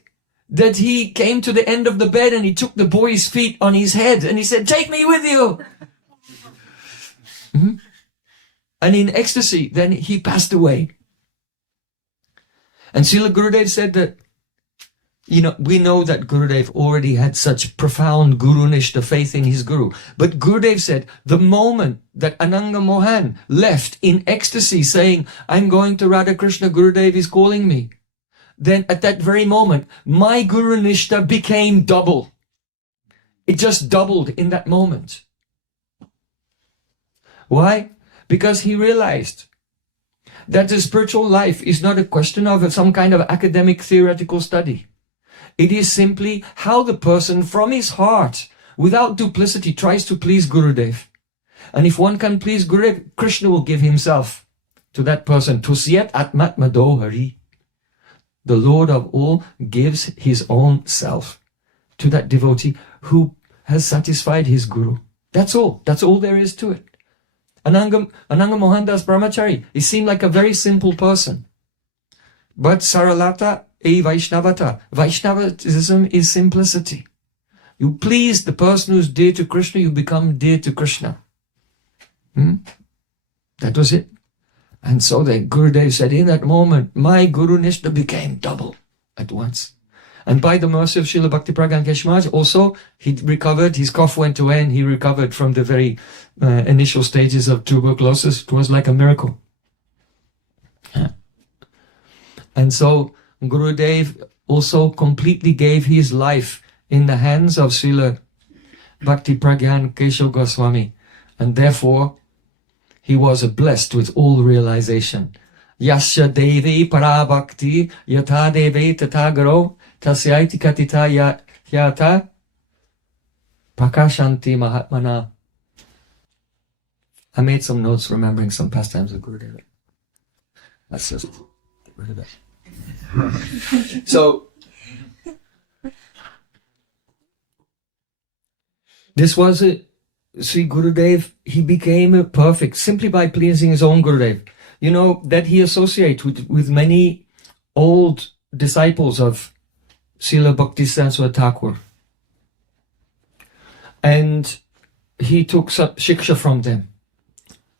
that he came to the end of the bed and he took the boy's feet on his head and he said, take me with you. And in ecstasy, then he passed away. And Srila Gurudev said that, we know that Gurudev already had such profound Guru-nishta faith in his Guru. But Gurudev said, the moment that Ananga Mohan left in ecstasy saying, I'm going to Radha Krishna, Gurudev is calling me. Then at that very moment, my Guru-nishta became double. It just doubled in that moment. Why? Because he realized that the spiritual life is not a question of some kind of academic theoretical study. It is simply how the person from his heart, without duplicity, tries to please Gurudev. And if one can please Gurudev, Krishna will give himself to that person, Tusyat Atmat Madohari. The Lord of all gives his own self to that devotee who has satisfied his guru. That's all. That's all there is to it. Ananga Mohandas Brahmachari, he seemed like a very simple person. But Saralata e Vaishnavata. Vaishnavism is simplicity. You please the person who's dear to Krishna, you become dear to Krishna. That was it. And so the Gurudev said, in that moment, my Guru Nishta became double at once. And by the mercy of Srila Bhakti Pragyan Maharaj, also, he recovered, his cough went away, and he recovered from the very initial stages of tuberculosis. It was like a miracle. And so Gurudev also completely gave his life in the hands of Srila Bhakti Pragyan Gosvami. And therefore, he was blessed with all realization. Yasya Devi Parabhakti Yatha Devi Tatagaro Tasyaiti Katita Yata Prakashanti Mahatmana. I made some notes remembering some pastimes of Gurudev. Let's just get rid of that. So, this was Sri Gurudev, he became perfect simply by pleasing his own Gurudev. You know, that he associates with many old disciples of Srila Bhakti Saraswati Thakur. And he took some shiksha from them.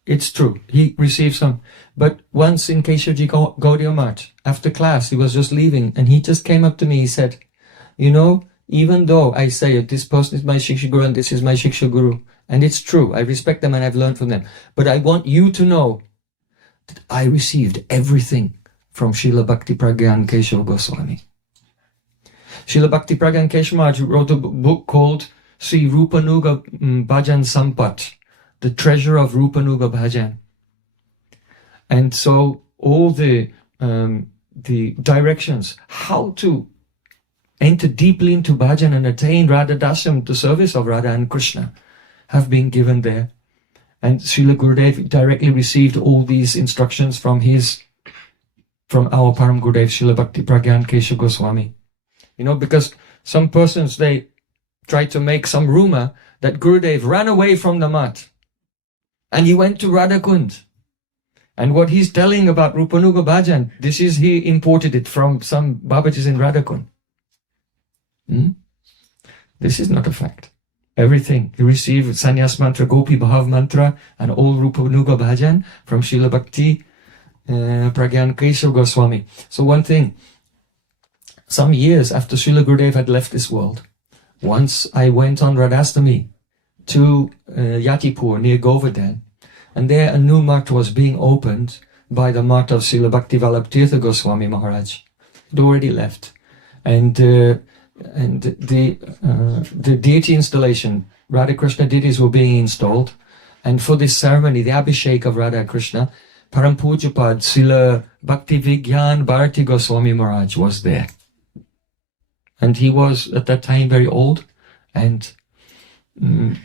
It's true, he received some. But once in Keshavji Gaudiya Math, after class, he was just leaving, and he just came up to me, he said, you know, even though I say this person is my Shiksha Guru and this is my Shiksha Guru, and it's true, I respect them and I've learned from them, but I want you to know that I received everything from Srila Bhakti Pragyan Keshav Goswami. Srila Bhakti Pragyan Keshav Maharaj wrote a book called Sri Rupanuga Bhajan Sampat, the treasure of Rupanuga Bhajan. And so all the directions, how to enter deeply into bhajan and attain Radha Dasam, the service of Radha and Krishna, have been given there. And Srila Gurudev directly received all these instructions from our Param Gurudev, Srila Bhakti Pragyan Keshav Goswami. You know, because some persons, they try to make some rumor that Gurudev ran away from the mat and he went to Radha Kund. And what he's telling about Rupanuga Bhajan, he imported it from some Babajis in Radha Kund. This is not a fact. Everything. He received Sannyas Mantra, Gopi Bhav Mantra, and all Rupanuga Bhajan from Srila Bhakti Pragyan Keshav Goswami. So one thing, some years after Srila Gurudev had left this world, once I went on Radhastami to Yatipur near Govardhan, and there a new mat was being opened by the mat of Srila Bhakti Vallabh Tirtha Goswami Maharaj. He'd already left. And the deity installation, Radha Krishna deities were being installed. And for this ceremony, the Abhishek of Radha Krishna, Param Pujapad Srila Bhakti Vigyan Bharati Goswami Maharaj was there. And he was at that time very old, and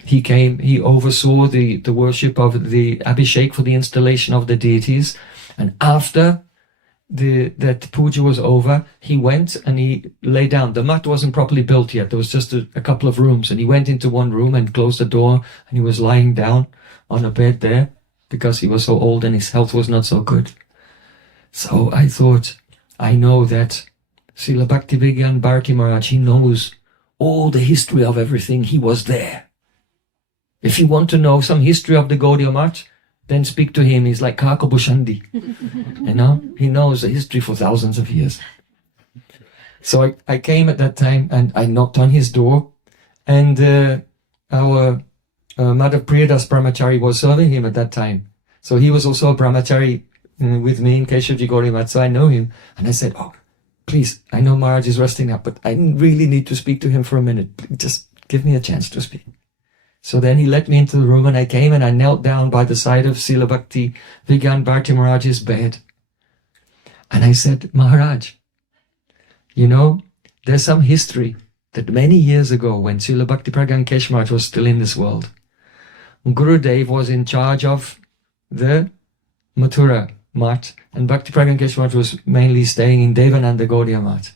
he oversaw the worship of the Abhishek for the installation of the deities. And after that puja was over, he went and he lay down. The mat wasn't properly built yet. There was just a couple of rooms, and he went into one room and closed the door, and he was lying down on a bed there because he was so old and his health was not so good. So I thought, I know that Srila Bhakti Vigyan Bharati Maharaj, he knows all the history of everything. He was there. If you want to know some history of the Gaudiya Math, then speak to him. He's like Kakabushandi. You know, he knows the history for thousands of years. So I came at that time and I knocked on his door, and our Mother Priyadas Brahmachari was serving him at that time. So he was also a Brahmachari with me in Keshavji Gaudiya Math, so I know him. And I said, oh, please, I know Maharaj is resting up, but I really need to speak to him for a minute. Just give me a chance to speak. So then he let me into the room, and I came and I knelt down by the side of Srila Bhakti Vigyan Bharati Maharaj's bed. And I said, Maharaj, you know, there's some history that many years ago, when Srila Bhakti Pragyan Keshav Maharaj was still in this world, Gurudev was in charge of the Mathura Mat, and Bhakti Prayojan Keshavaraj was mainly staying in Devananda Gaudiya Mat.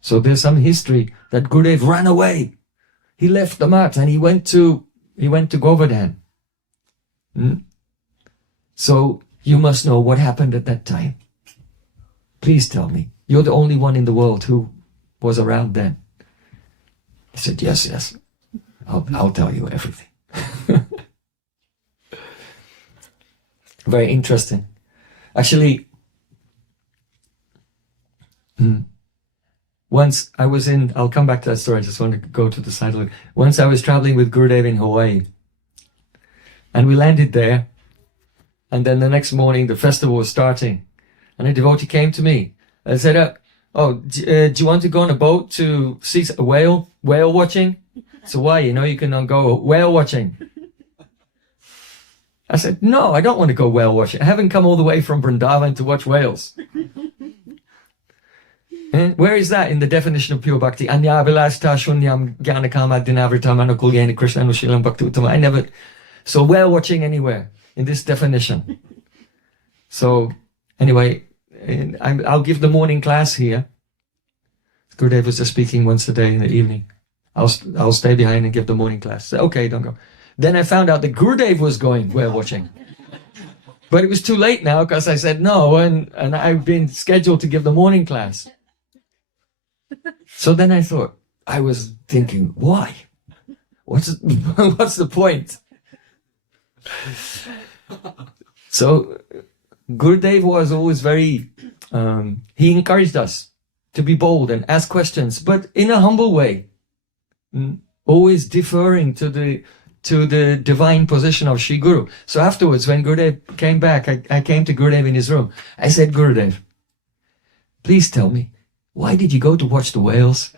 So there's some history that Gurudev ran away. He left the mat and he went to Govardhan. So you must know what happened at that time. Please tell me. You're the only one in the world who was around then. He said, yes. I'll tell you everything. Very interesting. Actually, once I was I'll come back to that story, I just want to go to the side. Once I was traveling with Gurudev in Hawaii, and we landed there, and then the next morning the festival was starting, and a devotee came to me and said, do you want to go on a boat to see a whale watching? So why? You can go whale watching. I said, no, I don't want to go whale watching. I haven't come all the way from Vrindavan to watch whales. Where is that in the definition of pure bhakti? Anyavilasta shunyam jnanakama dinavritam anukulyeni krishna anushilam bhakti uttama. I never saw whale watching anywhere in this definition. So anyway, I'll give the morning class here. Gurudev was just speaking once a day in the evening. I'll stay behind and give the morning class. So, okay, don't go. Then I found out that Gurudev was going whale watching. But it was too late now because I said no, and I've been scheduled to give the morning class. So then I was thinking, why? What's the point? So Gurudev was always very, he encouraged us to be bold and ask questions, but in a humble way, always deferring to the divine position of Sri Guru. So afterwards, when Gurudev came back, I came to Gurudev in his room. I said, Gurudev, please tell me, why did you go to watch the whales?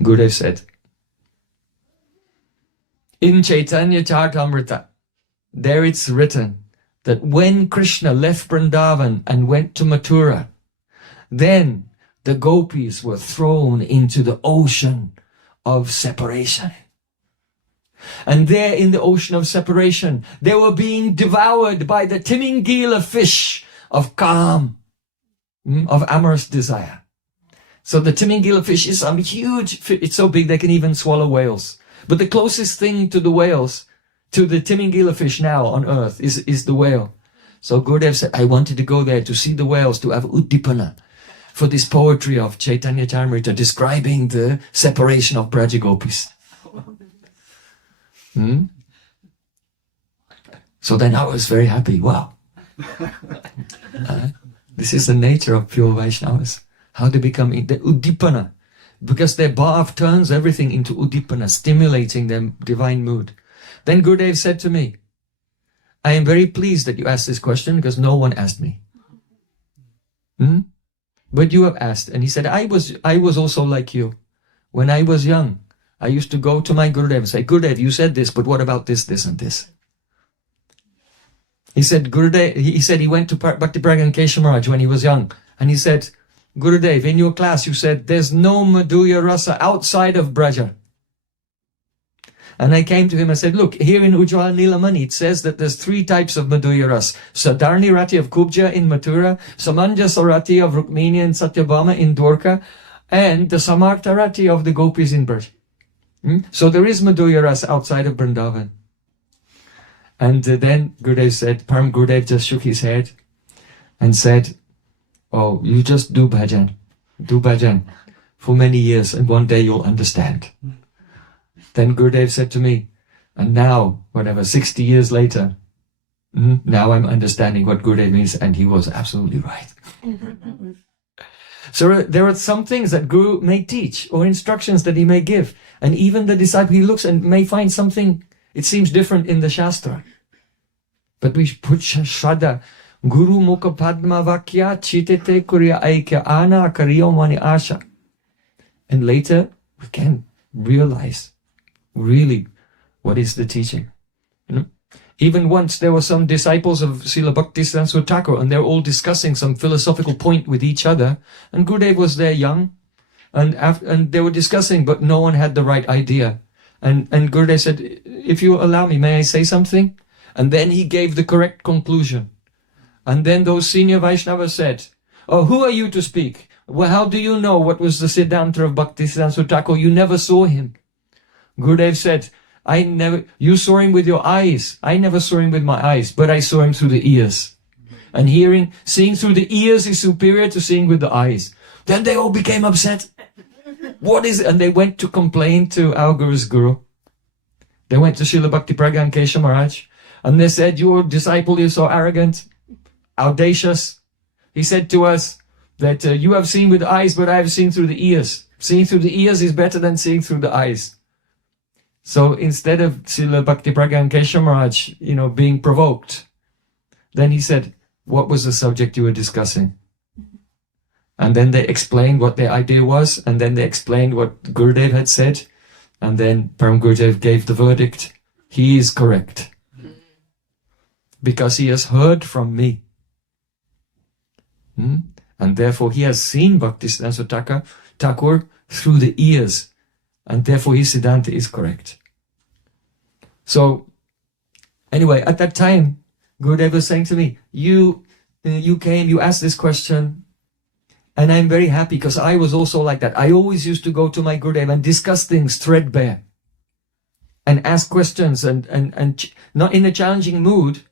Gurudev said, in Chaitanya Charitamrita, there it's written that when Krishna left Vrindavan and went to Mathura, then the gopis were thrown into the ocean of separation. And there in the ocean of separation, they were being devoured by the Timingila fish of Kam, of amorous desire. So the Timingila fish is some huge fish. It's so big they can even swallow whales. But the closest thing to the whales, to the Timingila fish now on earth, is the whale. So Gurudev said, I wanted to go there to see the whales, to have Uddipana for this poetry of Chaitanya Charitamrita describing the separation of Brajagopis. So then I was very happy. Wow. This is the nature of pure Vaishnavas. How they become the Uddipana. Because their bhav turns everything into Uddipana, stimulating their divine mood. Then Gurudev said to me, I am very pleased that you asked this question because no one asked me. But you have asked. And he said, I was also like you. When I was young, I used to go to my Gurudev and say, Gurudev, you said this, but what about this, this, and this? He said, Gurudev, he said he went to Bhakti Prayojan Keshavaraj when he was young. And he said, Gurudev, in your class you said, there's no Madhurya Rasa outside of Braja. And I came to him and said, look, here in Ujjwala Nilamani, it says that there's 3 types of Madhurya Ras. Sadarni Rati of Kubja in Mathura, Samanjasa Rati of Rukmini and Satyabhama in Dwarka, and the Samartha Rati of the Gopis in Braj. So there is Madhurya Ras outside of Vrindavan. And then Gurudev said, Param Gurudev just shook his head and said, oh, you just do bhajan for many years and one day you'll understand. Then Gurudev said to me, and now, 60 years later, now I'm understanding what Gurudev means, and he was absolutely right. So there are some things that Guru may teach or instructions that he may give, and even the disciple, he looks and may find something, it seems different in the Shastra. But we put Shraddha, Guru Mukha Padma Vakya Chitete Kurya Aikya Ana Kariyo Mani Asha. And later we can realize really what is the teaching. Even once there were some disciples of Srila Bhaktisiddhanta Thakur and they're all discussing some philosophical point with each other, and Gurudev was there young, and they were discussing, but no one had the right idea. And Gurudev said, if you allow me, may I say something? And then he gave the correct conclusion. And then those senior Vaishnavas said, oh, who are you to speak? Well, how do you know what was the Siddhanta of Bhaktisiddhanta Thakur? You never saw him. Gurudev said, you saw him with your eyes. I never saw him with my eyes, but I saw him through the ears. And seeing through the ears is superior to seeing with the eyes. Then they all became upset. What is it? And they went to complain to our Guru's Guru. They went to Srila Bhakti Pragyan Kesha Maharaj, and they said, your disciple is so arrogant, audacious. He said to us that you have seen with the eyes, but I have seen through the ears. Seeing through the ears is better than seeing through the eyes. So instead of Srila Bhakti Pragyan Kesha Maharaj, being provoked, then he said, what was the subject you were discussing? And then they explained what their idea was, and then they explained what Gurudev had said, and then Param Gurudev gave the verdict. He is correct. Because he has heard from me. And therefore he has seen Bhaktisiddhanta Thakur through the ears, and therefore his Siddhanta is correct. So, anyway, at that time, Gurudev was saying to me, you came, you asked this question, and I'm very happy because I was also like that. I always used to go to my Gurudev and discuss things threadbare and ask questions and not in a challenging mood,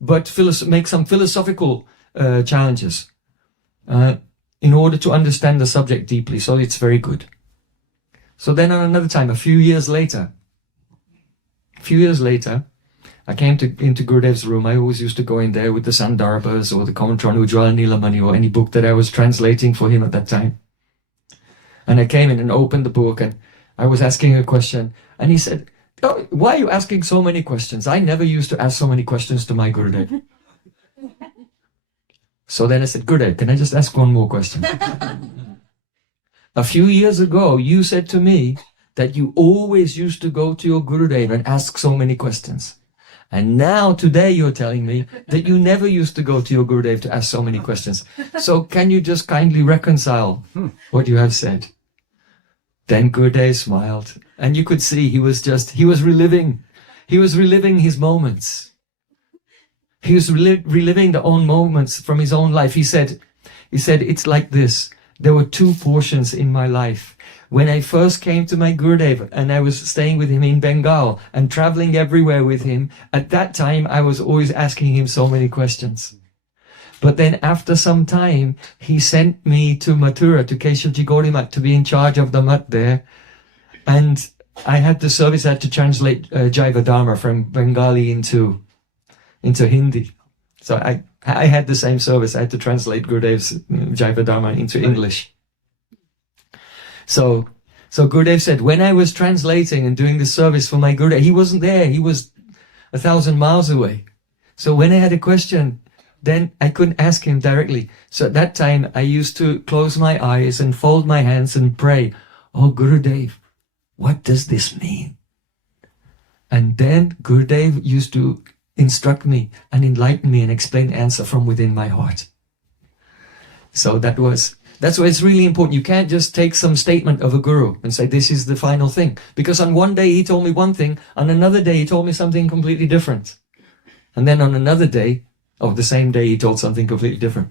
but make some philosophical challenges in order to understand the subject deeply. So it's very good. So then on another time, a few years later, I came into Gurudev's room. I always used to go in there with the Sandarbhas or the commentary on Ujjwala Nilamani or any book that I was translating for him at that time. And I came in and opened the book and I was asking a question. And he said, oh, why are you asking so many questions? I never used to ask so many questions to my Gurudev. So then I said, Gurudev, can I just ask one more question? A few years ago, you said to me that you always used to go to your Gurudev and ask so many questions. And now today you're telling me that you never used to go to your Gurudev to ask so many questions. So can you just kindly reconcile what you have said? Then Gurudev smiled and you could see he was reliving his moments. He was reliving the own moments from his own life. He said, it's like this. There were two portions in my life. When I first came to my Gurudev and I was staying with him in Bengal and traveling everywhere with him, at that time I was always asking him so many questions. But then after some time, he sent me to Mathura, to Keshavji Gaurimat, to be in charge of the Mat there. And I had the service, I had to translate Jaiva Dharma from Bengali into Hindi. So I had the same service. I had to translate Gurudev's Jaiva Dharma into English. So Gurudev said, when I was translating and doing the service for my Gurudev, he wasn't there. He was 1,000 miles away. So when I had a question, then I couldn't ask him directly. So at that time, I used to close my eyes and fold my hands and pray, oh Gurudev, what does this mean? And then Gurudev used to instruct me and enlighten me and explain the answer from within my heart. So that's why it's really important. You can't just take some statement of a guru and say, this is the final thing. Because on one day he told me one thing, on another day he told me something completely different. And then on another day, the same day he told something completely different.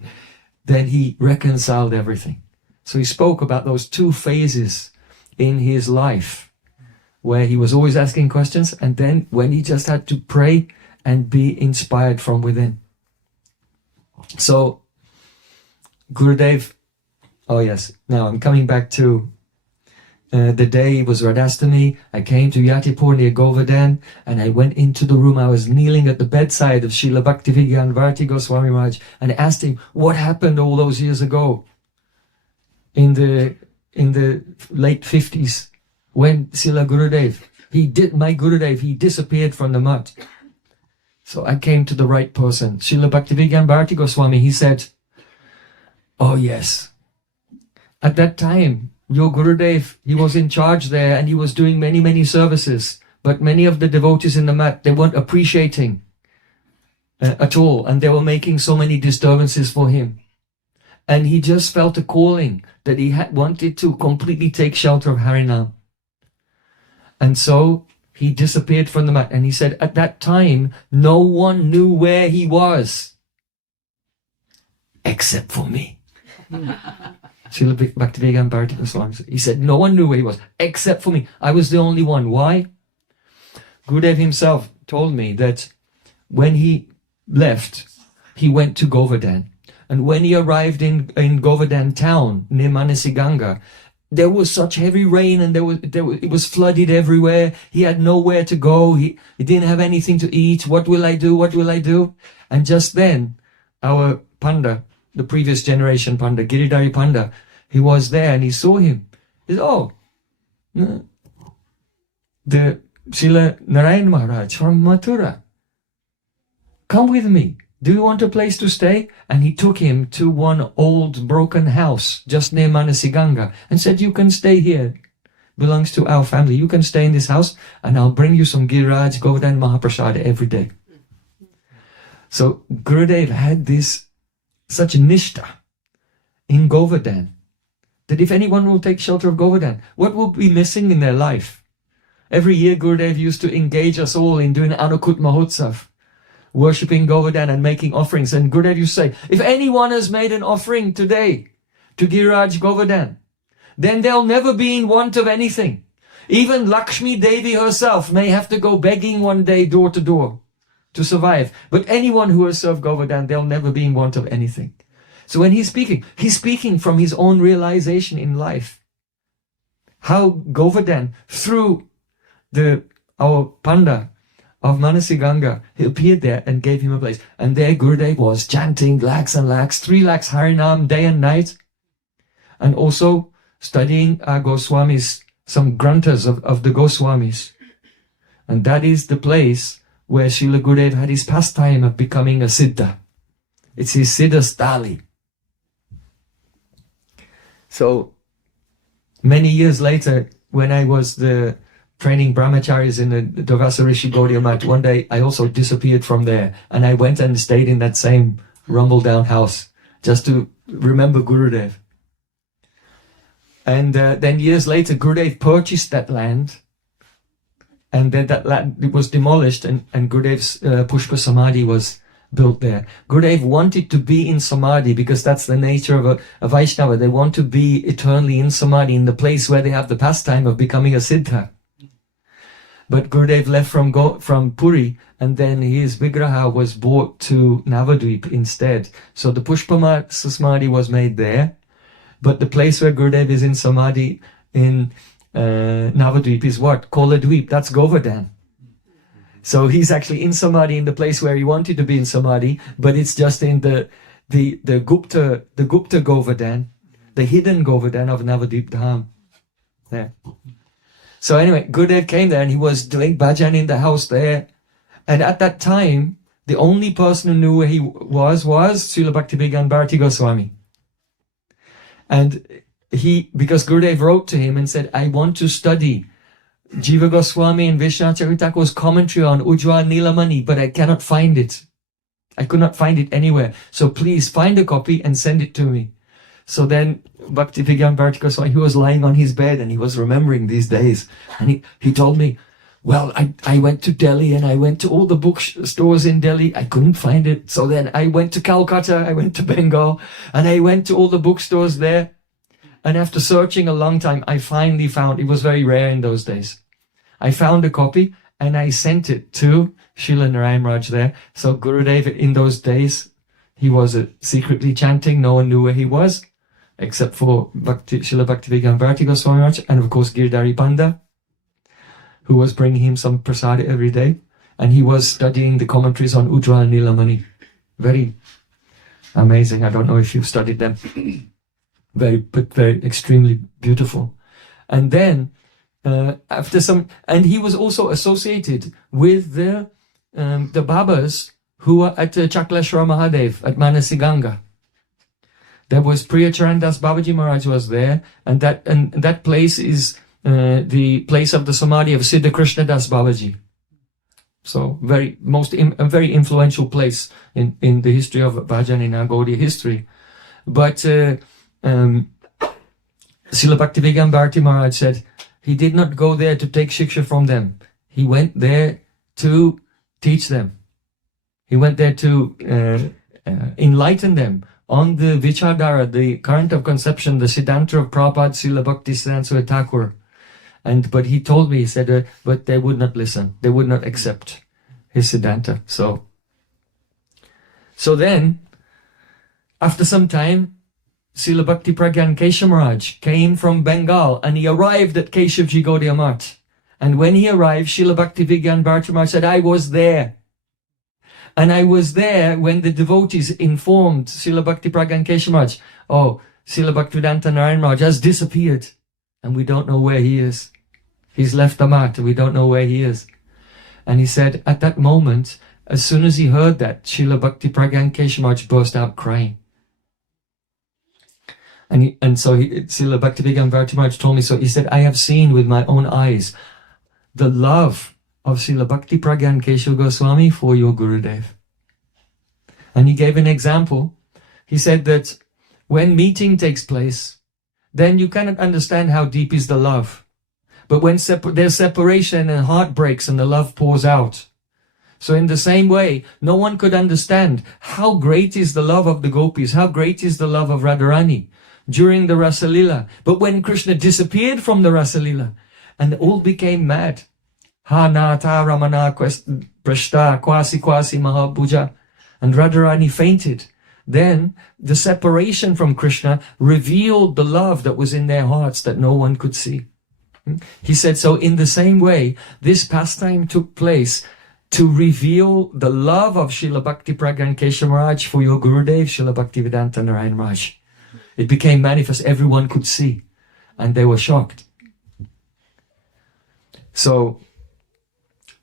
Then he reconciled everything. So he spoke about those two phases in his life, where he was always asking questions, and then when he just had to pray and be inspired from within. So, Gurudev, oh yes, now I'm coming back to the day it was Radhastami. I came to Yatipur near Govardhan and I went into the room. I was kneeling at the bedside of Srila Bhaktivinoda Bharati Gosvami Maharaj and asked him what happened all those years ago in the late 50s when Srila Gurudev, my Gurudev, he disappeared from the mat. So I came to the right person. Srila Bhaktivinoda Bharati Goswami, he said, oh yes, at that time, your Gurudev, he was in charge there and he was doing many, many services. But many of the devotees in the mat, they weren't appreciating at all. And they were making so many disturbances for him. And he just felt a calling that he wanted to completely take shelter of Harinam. And so he disappeared from the mat. And he said, at that time, no one knew where he was. Except for me. Srila Bhaktivedanta Bharati Goswami. He said, no one knew where he was, except for me. I was the only one. Why? Gurudev himself told me that when he left, he went to Govardhan. And when he arrived in Govardhan town, near Manasiganga, there was such heavy rain and it was flooded everywhere. He had nowhere to go. He didn't have anything to eat. What will I do? What will I do? And just then, our Panda, the previous generation Panda, Giridhari Panda, he was there and he saw him. He said, oh, the Srila Narayana Maharaj from Mathura. Come with me. Do you want a place to stay? And he took him to one old broken house just near Manasiganga and said, you can stay here. Belongs to our family. You can stay in this house and I'll bring you some Giriraj, Govardhan Mahaprasada every day. So Gurudev had this such nishta in Govardhan that if anyone will take shelter of Govardhan, what will be missing in their life? Every year Gurudev used to engage us all in doing Anukut Mahotsav, worshipping Govardhan and making offerings. And Gurudev used to say, if anyone has made an offering today to Giriraj Govardhan, then they'll never be in want of anything. Even Lakshmi Devi herself may have to go begging one day door to door to survive. But anyone who has served Govardhan, they'll never be in want of anything. So when he's speaking from his own realization in life. How Govardhan, through our Panda of Manasiganga, he appeared there and gave him a place. And there Gurudev was chanting lakhs and lakhs, 3 lakhs Harinam day and night. And also studying our Goswamis, some granthas of the Goswamis. And that is the place where Srila Gurudev had his pastime of becoming a Siddha. It's his Siddha Stali. So, many years later, when I was training brahmacharis in the Dvasa Rishi Gaudiya Math, one day I also disappeared from there. And I went and stayed in that same rumble down house, just to remember Gurudev. And then years later, Gurudev purchased that land. And then that land, it was demolished, and Gurudev's Pushpa Samadhi was built there. Gurudev wanted to be in Samadhi because that's the nature of a Vaishnava. They want to be eternally in Samadhi, in the place where they have the pastime of becoming a Siddha. But Gurudev left from Puri, and then his Vigraha was brought to Navadvip instead. So the Pushpa Samadhi was made there, but the place where Gurudev is in Samadhi in Navadvip is what? Koladvip, that's Govardhan. So he's actually in Samadhi in the place where he wanted to be in Samadhi, but it's just in the Gupta Govardhan, the hidden Govardhan of Navadvip Dham. There. So anyway, Gurudev came there and he was doing bhajan in the house there. And at that time, the only person who knew where he was Srila Bhaktivedanta Bharati Goswami. And because Gurudev wrote to him and said, I want to study Jiva Goswami and Vishwanath Chakravarti's commentary on Ujjwala Nilamani, but I cannot find it. I could not find it anywhere. So please find a copy and send it to me. So then Bhaktivedanta Bharati Goswami, he was lying on his bed and he was remembering these days. And he told me, well, I went to Delhi and I went to all the bookstores in Delhi. I couldn't find it. So then I went to Calcutta, I went to Bengal, and I went to all the bookstores there. And after searching a long time, I finally found, it was very rare in those days. I found a copy and I sent it to Srila Narayana Maharaj there. So Gurudev in those days, he was secretly chanting. No one knew where he was, except for Srila Bhaktivedanta Bharati Goswami Maharaj, and of course Giridhari Panda, who was bringing him some prasada every day. And he was studying the commentaries on Ujjwala Nilamani. Very amazing. I don't know if you've studied them. Very extremely beautiful. And then and he was also associated with the Babas who were at Chakleshwara Mahadev at Manasiganga. There was Priyacharan Das Babaji Maharaj was there, and that place is the place of the Samadhi of Siddha Krishna Das Babaji. So a very influential place in the history of bhajan in our Gaudiya history. But Srila Bhaktivedanta Bharati Maharaj said, He did not go there to take shiksha from them. He went there to teach them. He went there to enlighten them on the Vichardhara, the current of conception, the Siddhanta of Prabhupada, Srila Bhaktisiddhanta Thakur. But he told me, he said, but they would not listen. They would not accept his Siddhanta. So then, after some time, Srila Bhakti Pragyan Keshav Maharaj came from Bengal and he arrived at Keshavji Gaudiya Math. And when he arrived, Srila Bhakti Vigyan Bharati Maharaj said, I was there. And I was there when the devotees informed Srila Bhakti Pragyan Keshav Maharaj, oh, Srila Bhaktivedanta Narayana Maharaj has disappeared and we don't know where he is. He's left the mat, we don't know where he is. And he said, at that moment, as soon as he heard that, Srila Bhakti Pragyan Keshav Maharaj burst out crying. So Srila Bhakti Vigyan Bharati Maharaj told me, so he said, I have seen with my own eyes the love of Srila Bhakti Pragyan Keshav Goswami for your Gurudev. And he gave an example. He said that when meeting takes place, then you cannot understand how deep is the love. But when there's separation and heart breaks and the love pours out. So in the same way, no one could understand how great is the love of the gopis, how great is the love of Radharani during the Rasalila. But when Krishna disappeared from the Rasalila, and all became mad, Ha Nata Ramana Prashta Kwasi Kwasi Mahabhuja, and Radharani fainted. Then the separation from Krishna revealed the love that was in their hearts that no one could see. He said, so in the same way, this pastime took place to reveal the love of Srila Bhakti Pragyan Keshav Maharaj for your Gurudev, Srila Bhaktivedanta Narayana Maharaj. It became manifest, everyone could see, and they were shocked. So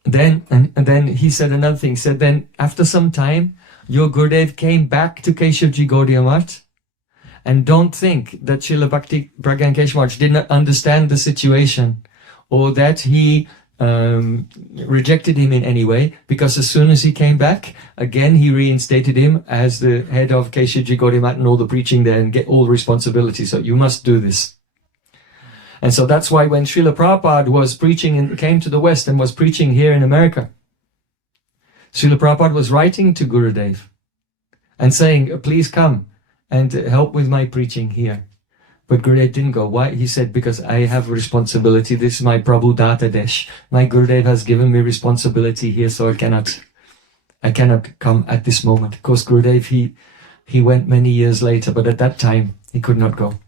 then, and then he said another thing, he said then after some time, your Gurudev came back to Keshavji Gaudiya Math, and don't think that Srila Bhakti Pragyan Keshav Maharaj did not understand the situation, or that he rejected him in any way, because as soon as he came back, again he reinstated him as the head of Keshavji Gaudiya Math and all the preaching there and get all the responsibility. So you must do this. And so that's why when Srila Prabhupada was preaching and came to the West and was preaching here in America, Srila Prabhupada was writing to Gurudev and saying, please come and help with my preaching here. But Gurudev didn't go. Why? He said, because I have responsibility. This is my Prabhu Data Desh. My Gurudev has given me responsibility here, so I cannot come at this moment. Of course, Gurudev, he went many years later, but at that time, he could not go.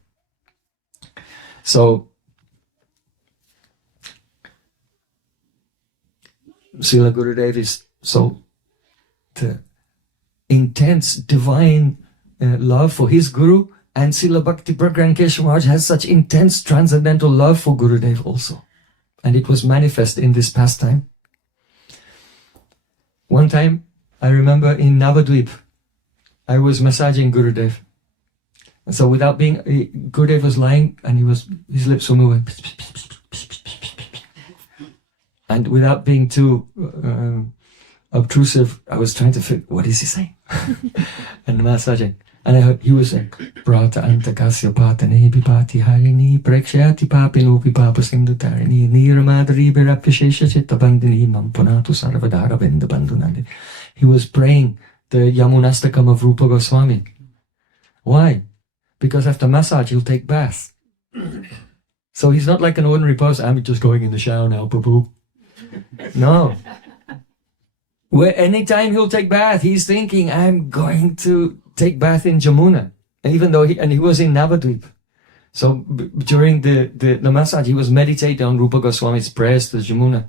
So, Srila Gurudev is so the intense divine love for his Guru, and Srila Bhakti Pragyan Keshav Maharaj has such intense transcendental love for Gurudev also. And it was manifest in this pastime. One time, I remember in Navadvip, I was massaging Gurudev. And so without being, Gurudev was lying and his lips were moving. And without being too obtrusive, I was trying to figure, what is he saying? And massaging. And I heard he was saying, Prata Antakasya Patane Bipati Harini Prekshayati Papino Pipapa Sindutarini Niramadari Birapishesha Chitabandini Mampanatu Sarvadara Vendabandunandi. He was praying the Yamunastakam of Rupa Goswami. Why? Because after massage he'll take bath. So he's not like an ordinary person. I'm just going in the shower now, Prabhu. No. Where anytime he'll take bath, he's thinking, I'm going to take bath in Jamuna. And even though he was in Navadvip. So during the massage, he was meditating on Rupa Goswami's prayers to Jamuna.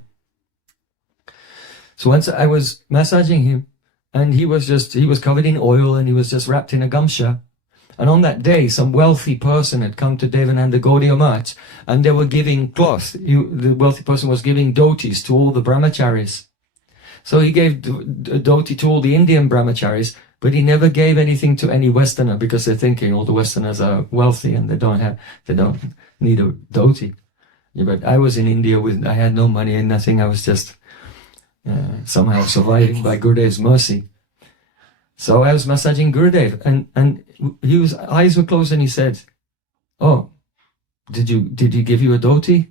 So once I was massaging him, and he was covered in oil and he was just wrapped in a gamsha. And on that day, some wealthy person had come to Devananda Gaudiya Math, and they were giving cloth. The wealthy person was giving dhotis to all the brahmacharis. So he gave dhoti to all the Indian brahmacharis, but he never gave anything to any Westerner, because they're thinking all the Westerners are wealthy and they don't need a dhoti. Yeah, but I was in India I had no money and nothing. I was just somehow surviving by Gurudev's mercy. So I was massaging Gurudev, and his eyes were closed, and he said, "Oh, did he give you a dhoti?"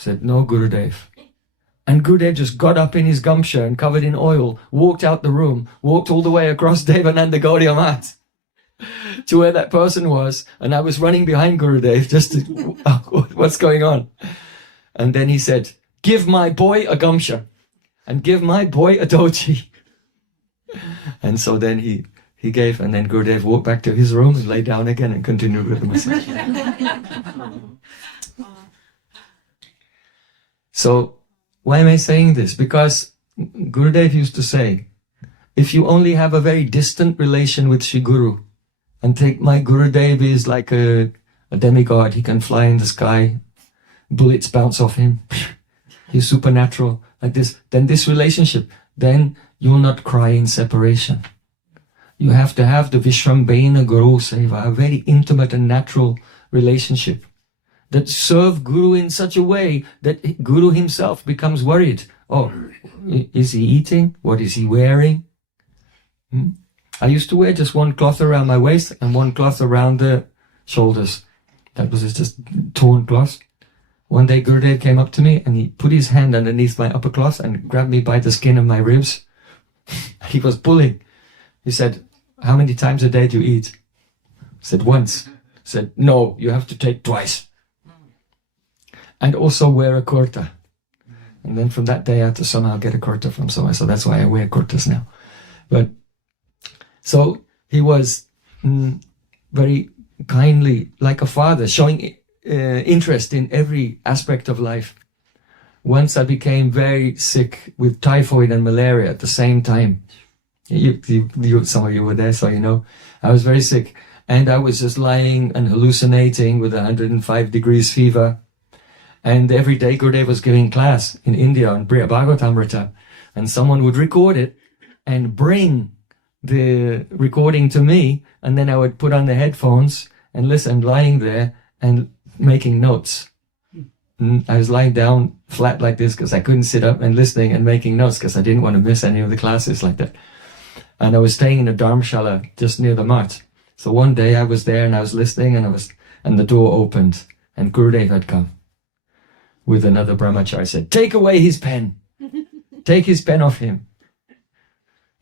Said, no, Gurudev. And Gurudev just got up in his gumsha and covered in oil, walked out the room, walked all the way across Devananda Gaudiya Math to where that person was. And I was running behind Gurudev just to, what's going on? And then he said, give my boy a gumsha and give my boy a dhoti. And so then he gave, and then Gurudev walked back to his room and lay down again and continued with the massage. So, why am I saying this? Because Gurudev used to say, if you only have a very distant relation with Shri Guru, and take my Gurudev is like a demigod, he can fly in the sky, bullets bounce off him, he's supernatural, like this, then this relationship, then you'll not cry in separation. You have to have the Vishrambhena Guru Seva, a very intimate and natural relationship that serve Guru in such a way that Guru himself becomes worried. Oh, is he eating? What is he wearing? I used to wear just one cloth around my waist and one cloth around the shoulders. That was just torn cloth. One day Gurudev came up to me and he put his hand underneath my upper cloth and grabbed me by the skin of my ribs. He was pulling. He said, how many times a day do you eat? I said, once. I said, no, you have to take twice. And also wear a kurta. And then from that day I had to somehow get a kurta from somewhere. So that's why I wear kurtas now. But so he was very kindly, like a father, showing interest in every aspect of life. Once I became very sick with typhoid and malaria at the same time. Some of you were there, so you know. I was very sick. And I was just lying and hallucinating with 105 degrees fever. And every day Gurudev was giving class in India on Bhagavatamrita. And someone would record it and bring the recording to me. And then I would put on the headphones and listen, lying there and making notes. I was lying down flat like this because I couldn't sit up, and listening and making notes because I didn't want to miss any of the classes like that. And I was staying in a dharmshala just near the mat. So one day I was there and I was listening, and the door opened and Gurudev had come with another brahmachari. Said, take away his pen. Take his pen off him.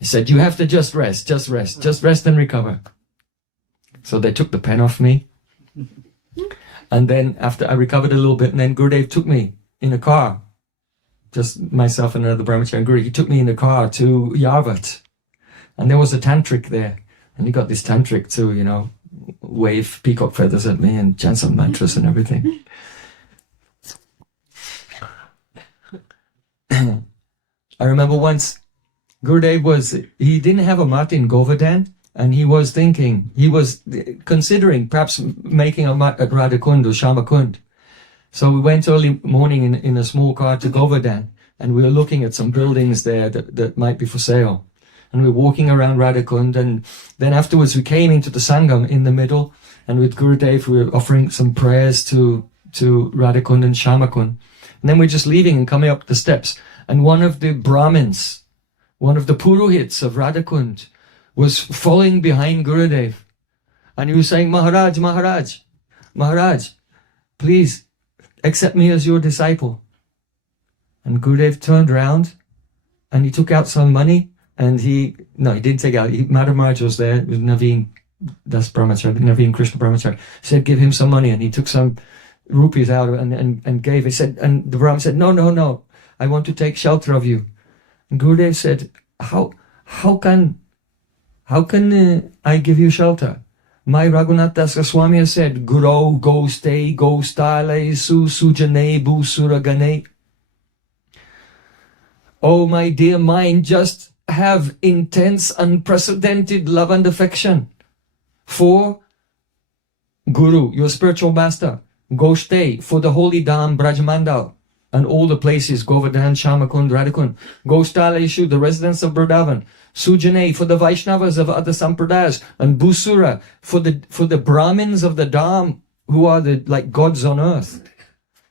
He said, you have to just rest and recover. So they took the pen off me. And then after I recovered a little bit, and then Gurudev took me in a car, just myself and another brahmachari and Guru, he took me in a car to Yarvat. And there was a tantric there. And he got this tantric to, you know, wave peacock feathers at me and chant some mantras and everything. I remember once Gurudev he didn't have a mat in Govardhan, and he was considering perhaps making a mat at Radhakund or Shamakund. So we went early morning in a small car to Govardhan, and we were looking at some buildings there that might be for sale. And we were walking around Radhakund, and then afterwards we came into the Sangam in the middle, and with Gurudev we were offering some prayers to Radhakund and Shamakund. And then we're just leaving and coming up the steps, and one of the Brahmins, one of the Purohits of Radhakund, was following behind Gurudev. And he was saying, Maharaj, Maharaj, Maharaj, please accept me as your disciple. And Gurudev turned around and he took out some money, and he didn't take out. Maharaja was there with Naveen, that's Brahmachari, Naveen Krishna Brahmachari, said, give him some money. And he took some rupees out and gave. He said, and the Brahman said, no, I want to take shelter of you. And Gurudev said, how can I give you shelter? My Raghunath Das Goswami has said, Guru, go stay, go stale, sujane, bu suragane. Oh, my dear mind, just have intense, unprecedented love and affection for Guru, your spiritual master. Go stay for the holy Dham, Brajmandal, and all the places, Govardhan, Shamakund, Radhakund. Go Staleshu, the residents of Vrindavan. Sujane, for the Vaishnavas of other Sampradayas. And Busura, for the Brahmins of the Dham, who are like gods on earth.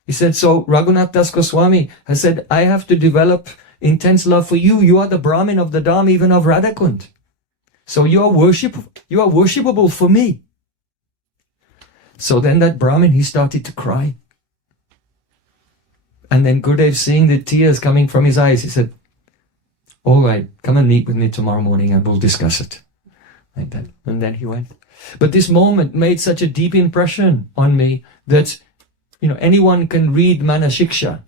He said, so Raghunath Das Goswami has said, I have to develop intense love for you. You are the Brahmin of the Dham, even of Radhakund. So you are worshipable for me. So then that Brahmin, he started to cry. And then Gurudev, seeing the tears coming from his eyes, he said, all right, come and meet with me tomorrow morning and we'll discuss it. Like that. And then he went. But this moment made such a deep impression on me that, anyone can read Manashiksha,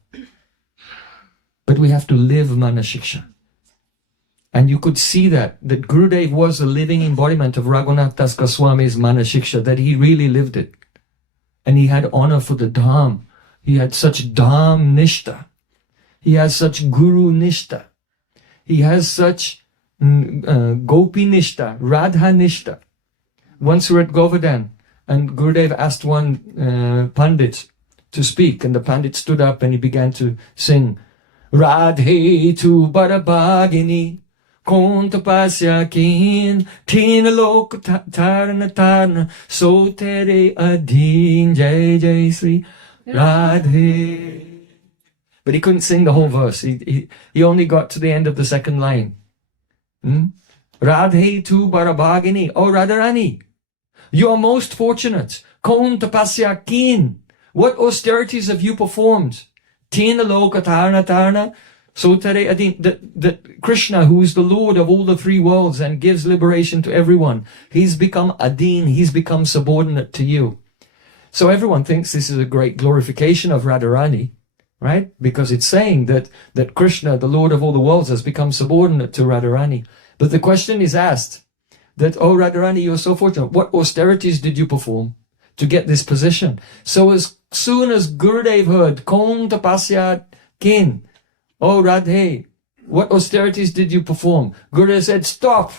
but we have to live Manashiksha. And you could see that Gurudev was a living embodiment of Raghunath Das Goswami's Manashiksha, that he really lived it. And he had honor for the Dham. He had such Dham Nishta. He has such Guru Nishta. He has such Gopi Nishta, Radha Nishta. Once we were at Govardhan, and Gurudev asked one Pandit to speak, and the Pandit stood up and he began to sing, Radhe tu barabhagini, Kontapasya kin, Tina lok tarana tarna, so tere adhin, Jai Jai Sri Radhe. But he couldn't sing the whole verse. He only got to the end of the second line. Radhe tu barabhagini, O Radharani, you are most fortunate. Kaun tapasya kin. What austerities have you performed? Tina loka tarna tarna, sotare adin. That Krishna, who is the Lord of all the three worlds and gives liberation to everyone, he's become adin, he's become subordinate to you. So everyone thinks this is a great glorification of Radharani, right? Because it's saying that Krishna, the Lord of all the worlds, has become subordinate to Radharani. But the question is asked that, oh Radharani, you're so fortunate. What austerities did you perform to get this position? So as soon as Gurudev heard, Kaun tapasya kin, oh Radhe, what austerities did you perform? Gurudev said, stop.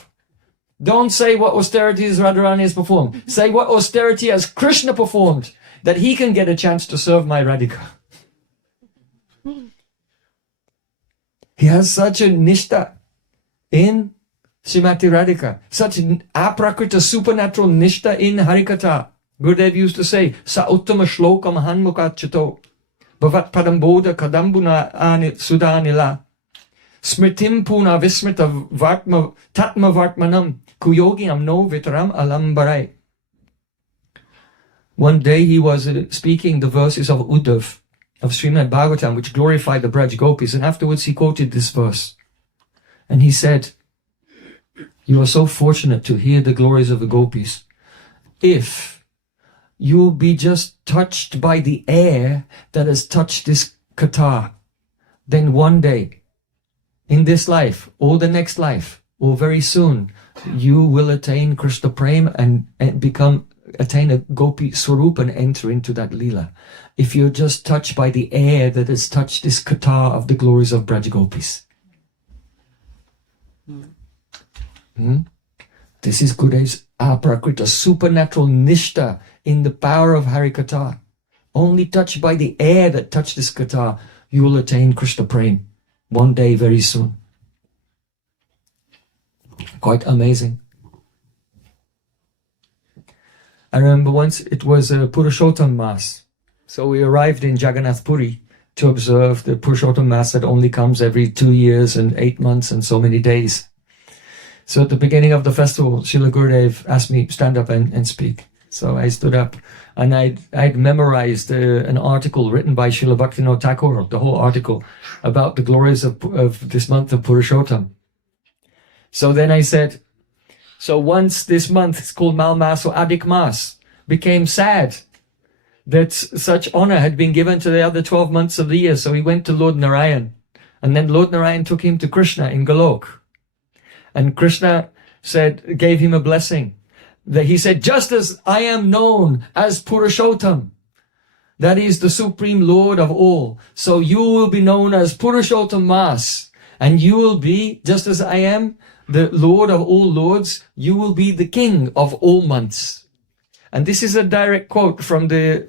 Don't say what austerities Radharani has performed. Say what austerity has Krishna performed, that he can get a chance to serve my Radhika. He has such a nishta in Srimati Radhika, such an aprakrita supernatural nishta in Harikatha. Gurudev used to say, Sa uttama shloka mahanmukha chato, bhavat padambodha kadambuna sudanila, smritim puna vismrita vartma tatma vartmanam, kuyogiam no vitaram alambarai. One day he was speaking the verses of Uddhav, of Srimad Bhagavatam, which glorified the Braj Gopis, and afterwards he quoted this verse. And he said, you are so fortunate to hear the glories of the Gopis. If you'll be just touched by the air that has touched this katha, then one day, in this life, or the next life, or very soon, you will attain Krishna Prem and attain a Gopi Swarup and enter into that Leela. If you're just touched by the air that has touched this katha of the glories of Braj Gopis. This is Gurudev's aprakrita, supernatural nishta in the power of Harikatha. Only touched by the air that touched this katha, you will attain Krishna Prem one day very soon. Quite amazing. I remember once it was a Purushottam Mass. So we arrived in Jagannath Puri to observe the Purushottam Mass that only comes every 2 years and 8 months and so many days. So at the beginning of the festival, Srila Gurudev asked me to stand up and speak. So I stood up and I'd memorized an article written by Srila Bhaktivinoda Thakur, the whole article about the glories of this month of Purushottam. So then I said, so once this month, it's called Mal Mas or Adik Mas, became sad that such honor had been given to the other 12 months of the year. So he went to Lord Narayana, and then Lord Narayana took him to Krishna in Golok. And Krishna gave him a blessing. That he said, just as I am known as Purushottam, that is the supreme Lord of all, so you will be known as Purushottam Mas, and you will be, just as I am the Lord of all lords, you will be the king of all months. And this is a direct quote from the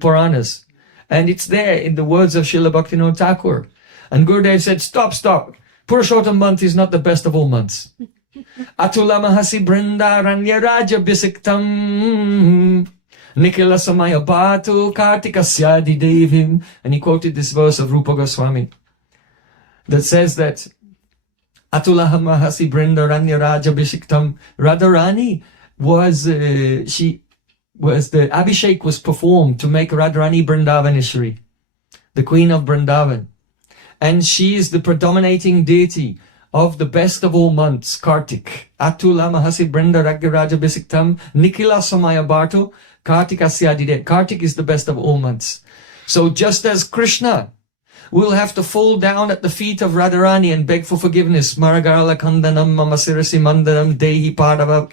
Puranas. And it's there in the words of Srila Bhaktivinoda Thakur. And Gurudev said, stop. Purushottam month is not the best of all months. Atula mahasi brindaranya raja bisiktam nikila samaya batu kartikasyadi devim. And he quoted this verse of Rupa Goswami that says that Atula mahasi brindaranya raja bisiktam. Radharani was the Abhishek was performed to make Radharani Brindavaneshwari. the queen of Vrindavan. And she is the predominating deity of the best of all months, Kartik. Atula Mahasi Brinda Ragyaraja Bisiktam Nikila Samaya Bhartu Kartik Asyadide. Kartik is the best of all months. So just as Krishna will have to fall down at the feet of Radharani and beg for forgiveness, Maragarala Kandanam Mamasirasi Mandaram Dehi Padavam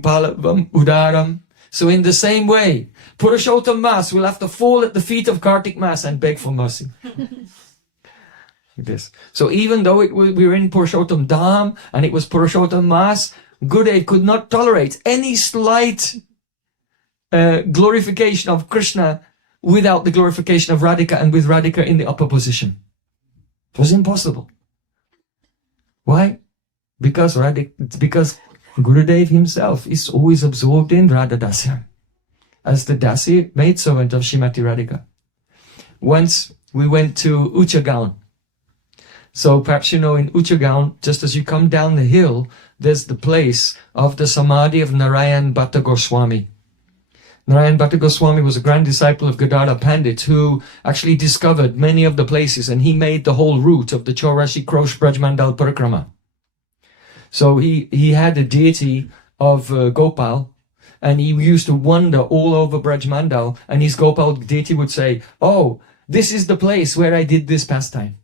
Palavam Udaram. So in the same way, Purushottam Mas will have to fall at the feet of Kartik Mas and beg for mercy. This. So even though we were in Purushottam Dham and it was Purushottam Mas, Gurudev could not tolerate any slight glorification of Krishna without the glorification of Radhika and with Radhika in the upper position. It was impossible. Why? Because Gurudev himself is always absorbed in Radha Dasya as the Dasi maidservant of Srimati Radhika. Once we went to Uchagaon. So perhaps you know in Uchagaon, just as you come down the hill, there's the place of the Samadhi of Narayana Bhatta Goswami. Narayana Bhatta Goswami was a grand disciple of Gadadhar Pandit who actually discovered many of the places, and he made the whole route of the Chaurashi Krosh Brajmandal Parikrama. So he had a deity of Gopal, and he used to wander all over Brajmandal, and his Gopal deity would say, "Oh, this is the place where I did this pastime.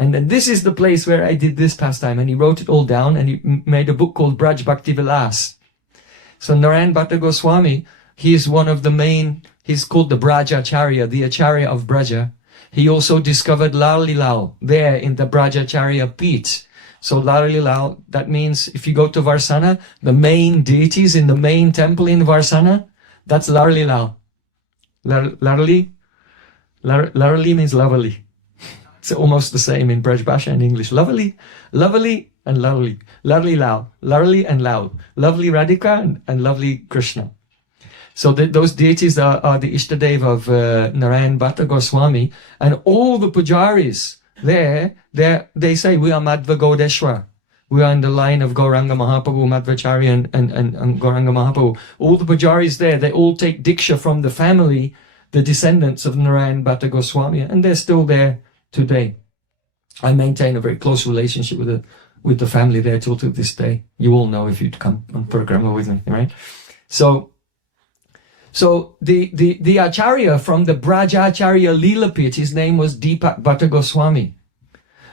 And then this is the place where I did this pastime." And he wrote it all down, and he made a book called Braj Bhakti Vilas. So Narayana Bhatta Goswami, he is one of the main, he's called the Brajacharya, the Acharya of Braja. He also discovered Lalilal there in the Brajacharya Peeth. So Lalilal, that means if you go to Varsana, the main deities in the main temple in Varsana, that's Lalilal. Larali means lovely. It's almost the same in Braj Bhasha and English. Lovely and lovely. Lovely Lal. Lovely and Lal. Lovely Radhika and lovely Krishna. So those deities are the Ishtadev of Narayana Bhatta Goswami. And all the pujaris they say, we are Madhva Gaudeshwar. We are in the line of Gauranga Mahaprabhu, Madhvacharya and Gauranga Mahaprabhu. All the pujaris there, they all take diksha from the family, the descendants of Narayana Bhatta Goswami. And they're still there today. I maintain a very close relationship with the family there till to this day. You all know if you'd come on program with me, right? So the Acharya from the Brajacharya Leela Pit, his name was Deepak Bhatta Goswami.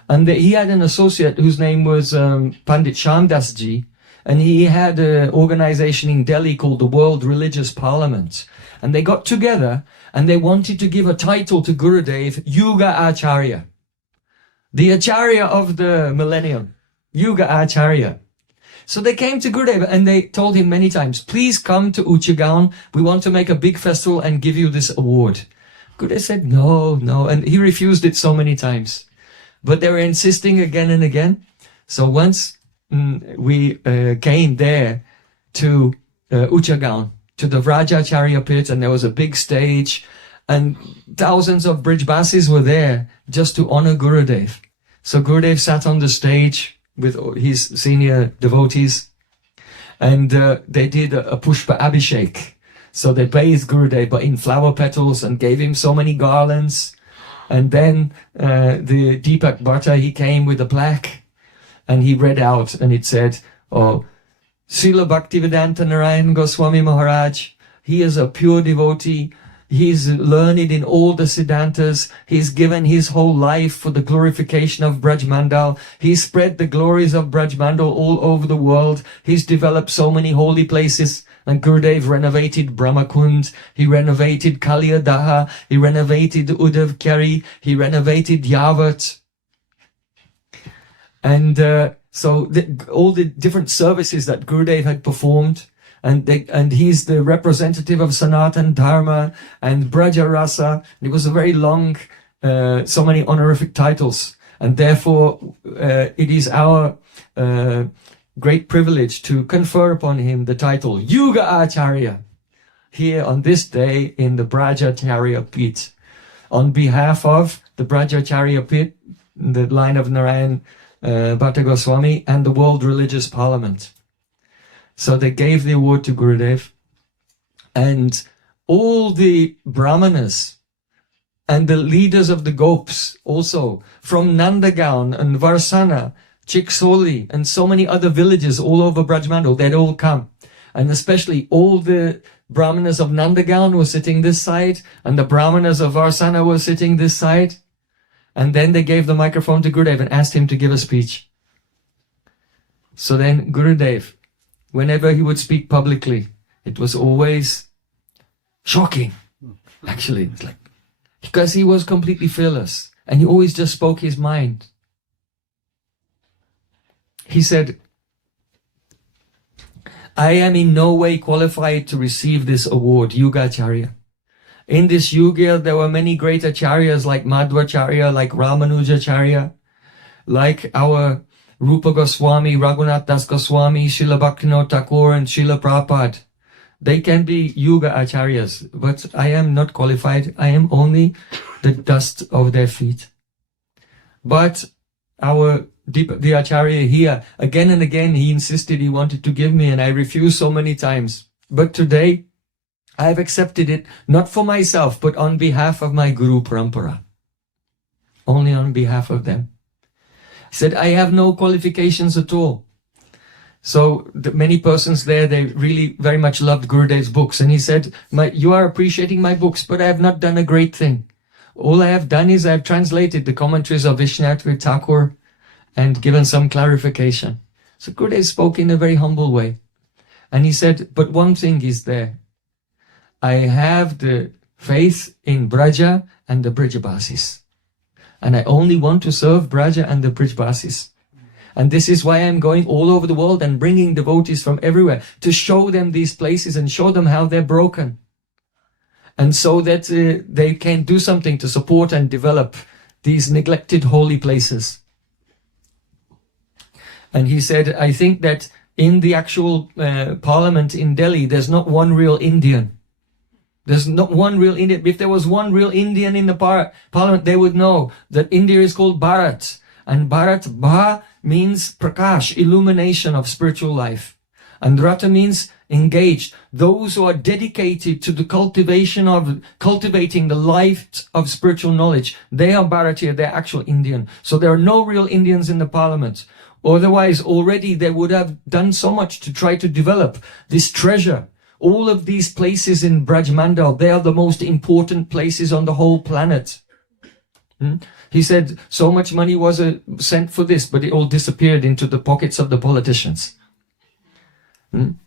And he had an associate whose name was Pandit Shamdas Ji. And he had an organization in Delhi called the World Religious Parliament. And they got together and they wanted to give a title to Gurudev, Yuga Acharya. The Acharya of the millennium. Yuga Acharya. So they came to Gurudev and they told him many times, please come to Uchagaon. We want to make a big festival and give you this award. Gurudev said, no. And he refused it so many times. But they were insisting again and again. So once we came there to Uchagaon, to the Vrajacharya pit, and there was a big stage, and thousands of Brijbasis were there just to honor Gurudev. So Gurudev sat on the stage with his senior devotees, and they did a Pushpa Abhishek. So they bathed Gurudev but in flower petals and gave him so many garlands. And then the Deepak Bhatta, he came with a plaque and he read out, and it said, oh, Srila Bhaktivedanta Narayana Goswami Maharaj, he is a pure devotee. He's learned in all the Siddhantas. He's given his whole life for the glorification of Brajmandal. He spread the glories of Brajmandal all over the world. He's developed so many holy places. And Gurudev renovated Brahmakund. He renovated Kaliyadaha. He renovated Uddhav Kyari. He renovated Yavat. And so all the different services that Gurudev had performed, and he's the representative of Sanatan Dharma and Braja Rasa. It was a very long, so many honorific titles, and therefore it is our great privilege to confer upon him the title Yuga Acharya here on this day in the Brajacharya Pit, on behalf of the Brajacharya Pit, the line of Narayan Bhatta Goswami, and the World Religious Parliament. So they gave the award to Gurudev, and all the brahmanas and the leaders of the Gops also, from Nandagaon and Varsana, Chiksoli, and so many other villages all over Brajmandal, they'd all come. And especially all the Brahmanas of Nandagaon were sitting this side, and the Brahmanas of Varsana were sitting this side. And then they gave the microphone to Gurudev and asked him to give a speech. So then Gurudev, whenever he would speak publicly, it was always shocking. Actually, it's like, because he was completely fearless and he always just spoke his mind. He said, I am in no way qualified to receive this award, Yugacharya. In this Yuga, there were many great acharyas like Madhvacharya, like Ramanujacharya, like our Rupa Goswami, Raghunath Das Goswami, Srila Bhaktivinoda Thakur, and Srila Prabhupada. They can be Yuga acharyas, but I am not qualified. I am only the dust of their feet. But the acharya here, again and again, he insisted he wanted to give me, and I refused so many times. But today, I have accepted it, not for myself, but on behalf of my Guru Parampara. Only on behalf of them. He said, I have no qualifications at all. So the many persons there, they really very much loved Gurudev's books. And he said, you are appreciating my books, but I have not done a great thing. All I have done is I have translated the commentaries of Vishwanath Thakur and given some clarification. So Gurudev spoke in a very humble way. And he said, but one thing is there. I have the faith in Braja and the Brijabasis. And I only want to serve Braja and the Brijabasis. And this is why I'm going all over the world and bringing devotees from everywhere to show them these places and show them how they're broken. And so that they can do something to support and develop these neglected holy places. And he said, I think that in the actual parliament in Delhi, there's not one real Indian. There's not one real Indian. If there was one real Indian in the parliament, they would know that India is called Bharat. And Bharat, Bha means prakash, illumination of spiritual life. And Rata means engaged. Those who are dedicated to the cultivating the light of spiritual knowledge, they are Bharatiya, they're actual Indian. So there are no real Indians in the parliament. Otherwise, already they would have done so much to try to develop this treasure. All of these places in Brajmandal, they are the most important places on the whole planet. He said so much money was sent for this, but it all disappeared into the pockets of the politicians. Then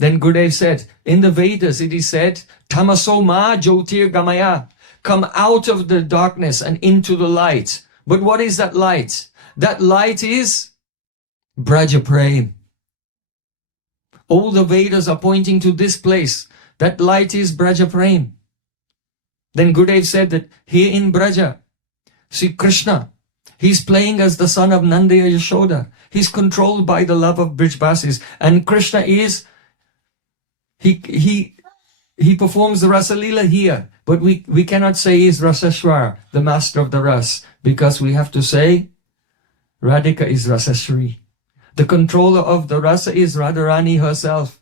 Gurudev said, in the Vedas it is said, Tamaso ma jyotir gamaya, come out of the darkness and into the light. But what is that light? That light is Braja Prem. All the Vedas are pointing to this place. That light is Braja Prem. Then Gurudev said that here in Braja, see Krishna, he's playing as the son of Nanda Yashoda. He's controlled by the love of Brijbasis. And Krishna is, he performs the Rasa Leela here. But we cannot say he's Raseshwar, the master of the Ras, because we have to say Radhika is Raseshwari. The controller of the Rasa is Radharani herself.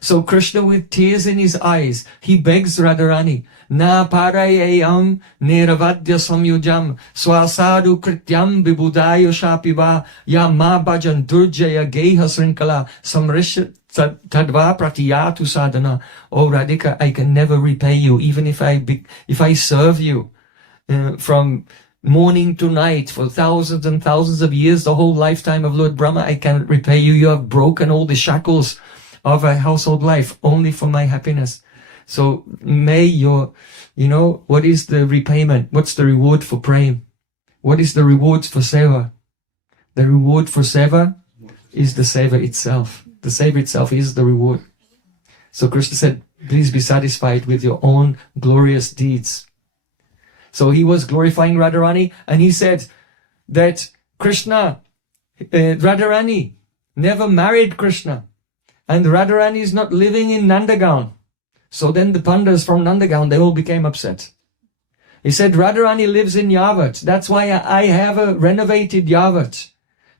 So Krishna, with tears in his eyes, he begs Radharani, Na parayayam niravadya samyujam swasadu krityam vibhudayo shapiva ya ma bhajan durjaya geha srinkala samrish tadva pratiyatu sadhana. Oh Radhika, I can never repay you, even if I serve you from morning to night for thousands and thousands of years, the whole lifetime of Lord Brahma, I cannot repay you. You have broken all the shackles of a household life only for my happiness. So may what is the repayment? What's the reward for Prem? What is the reward for Seva? The reward for Seva is the Seva itself. The Seva itself is the reward. So Krishna said, please be satisfied with your own glorious deeds. So he was glorifying Radharani, and he said that Krishna, Radharani never married Krishna. And Radharani is not living in Nandagaon. So then the Pandas from Nandagaon, they all became upset. He said, Radharani lives in Yavat. That's why I have a renovated Yavat,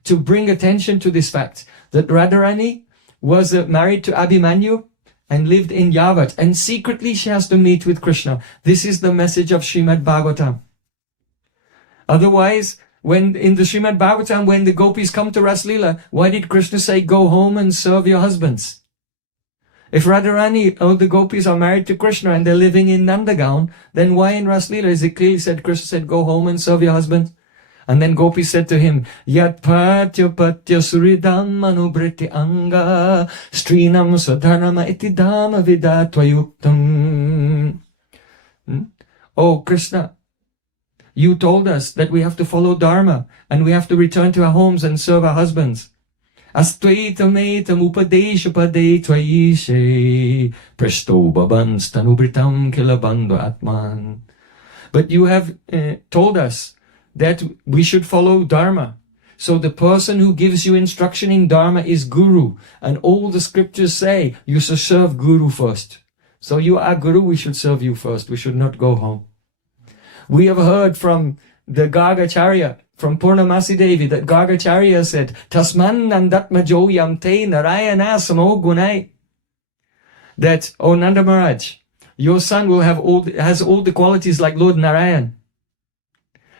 to bring attention to this fact that Radharani was married to Abhimanyu, and lived in Yavat, and secretly she has to meet with Krishna. This is the message of Srimad Bhagavatam. Otherwise, when in the Srimad Bhagavatam, when the gopis come to Raslila, why did Krishna say, go home and serve your husbands? If Radharani or the gopis are married to Krishna and they're living in Nandagown, then why in Raslila is it clearly said, Krishna said, go home and serve your husband? And then gopis said to him, Yat patya patya suridam manubriti anga strinam swadharama iti dhamma vidatvayuktam. Oh Krishna, you told us that we have to follow Dharma and we have to return to our homes and serve our husbands. Astvatam etam upadesha pade tvaishe presto babans tanubritam kilabando atman. But you have told us that we should follow Dharma. So the person who gives you instruction in Dharma is Guru. And all the scriptures say you should serve Guru first. So you are Guru, we should serve you first. We should not go home. We have heard from the Gargacharya, from Purnamasi Devi, that Gargacharya said, Tasman nandatmajo yamte Narayana samo gunai. That, oh Nanda Maharaj, your son will has all the qualities like Lord Narayan.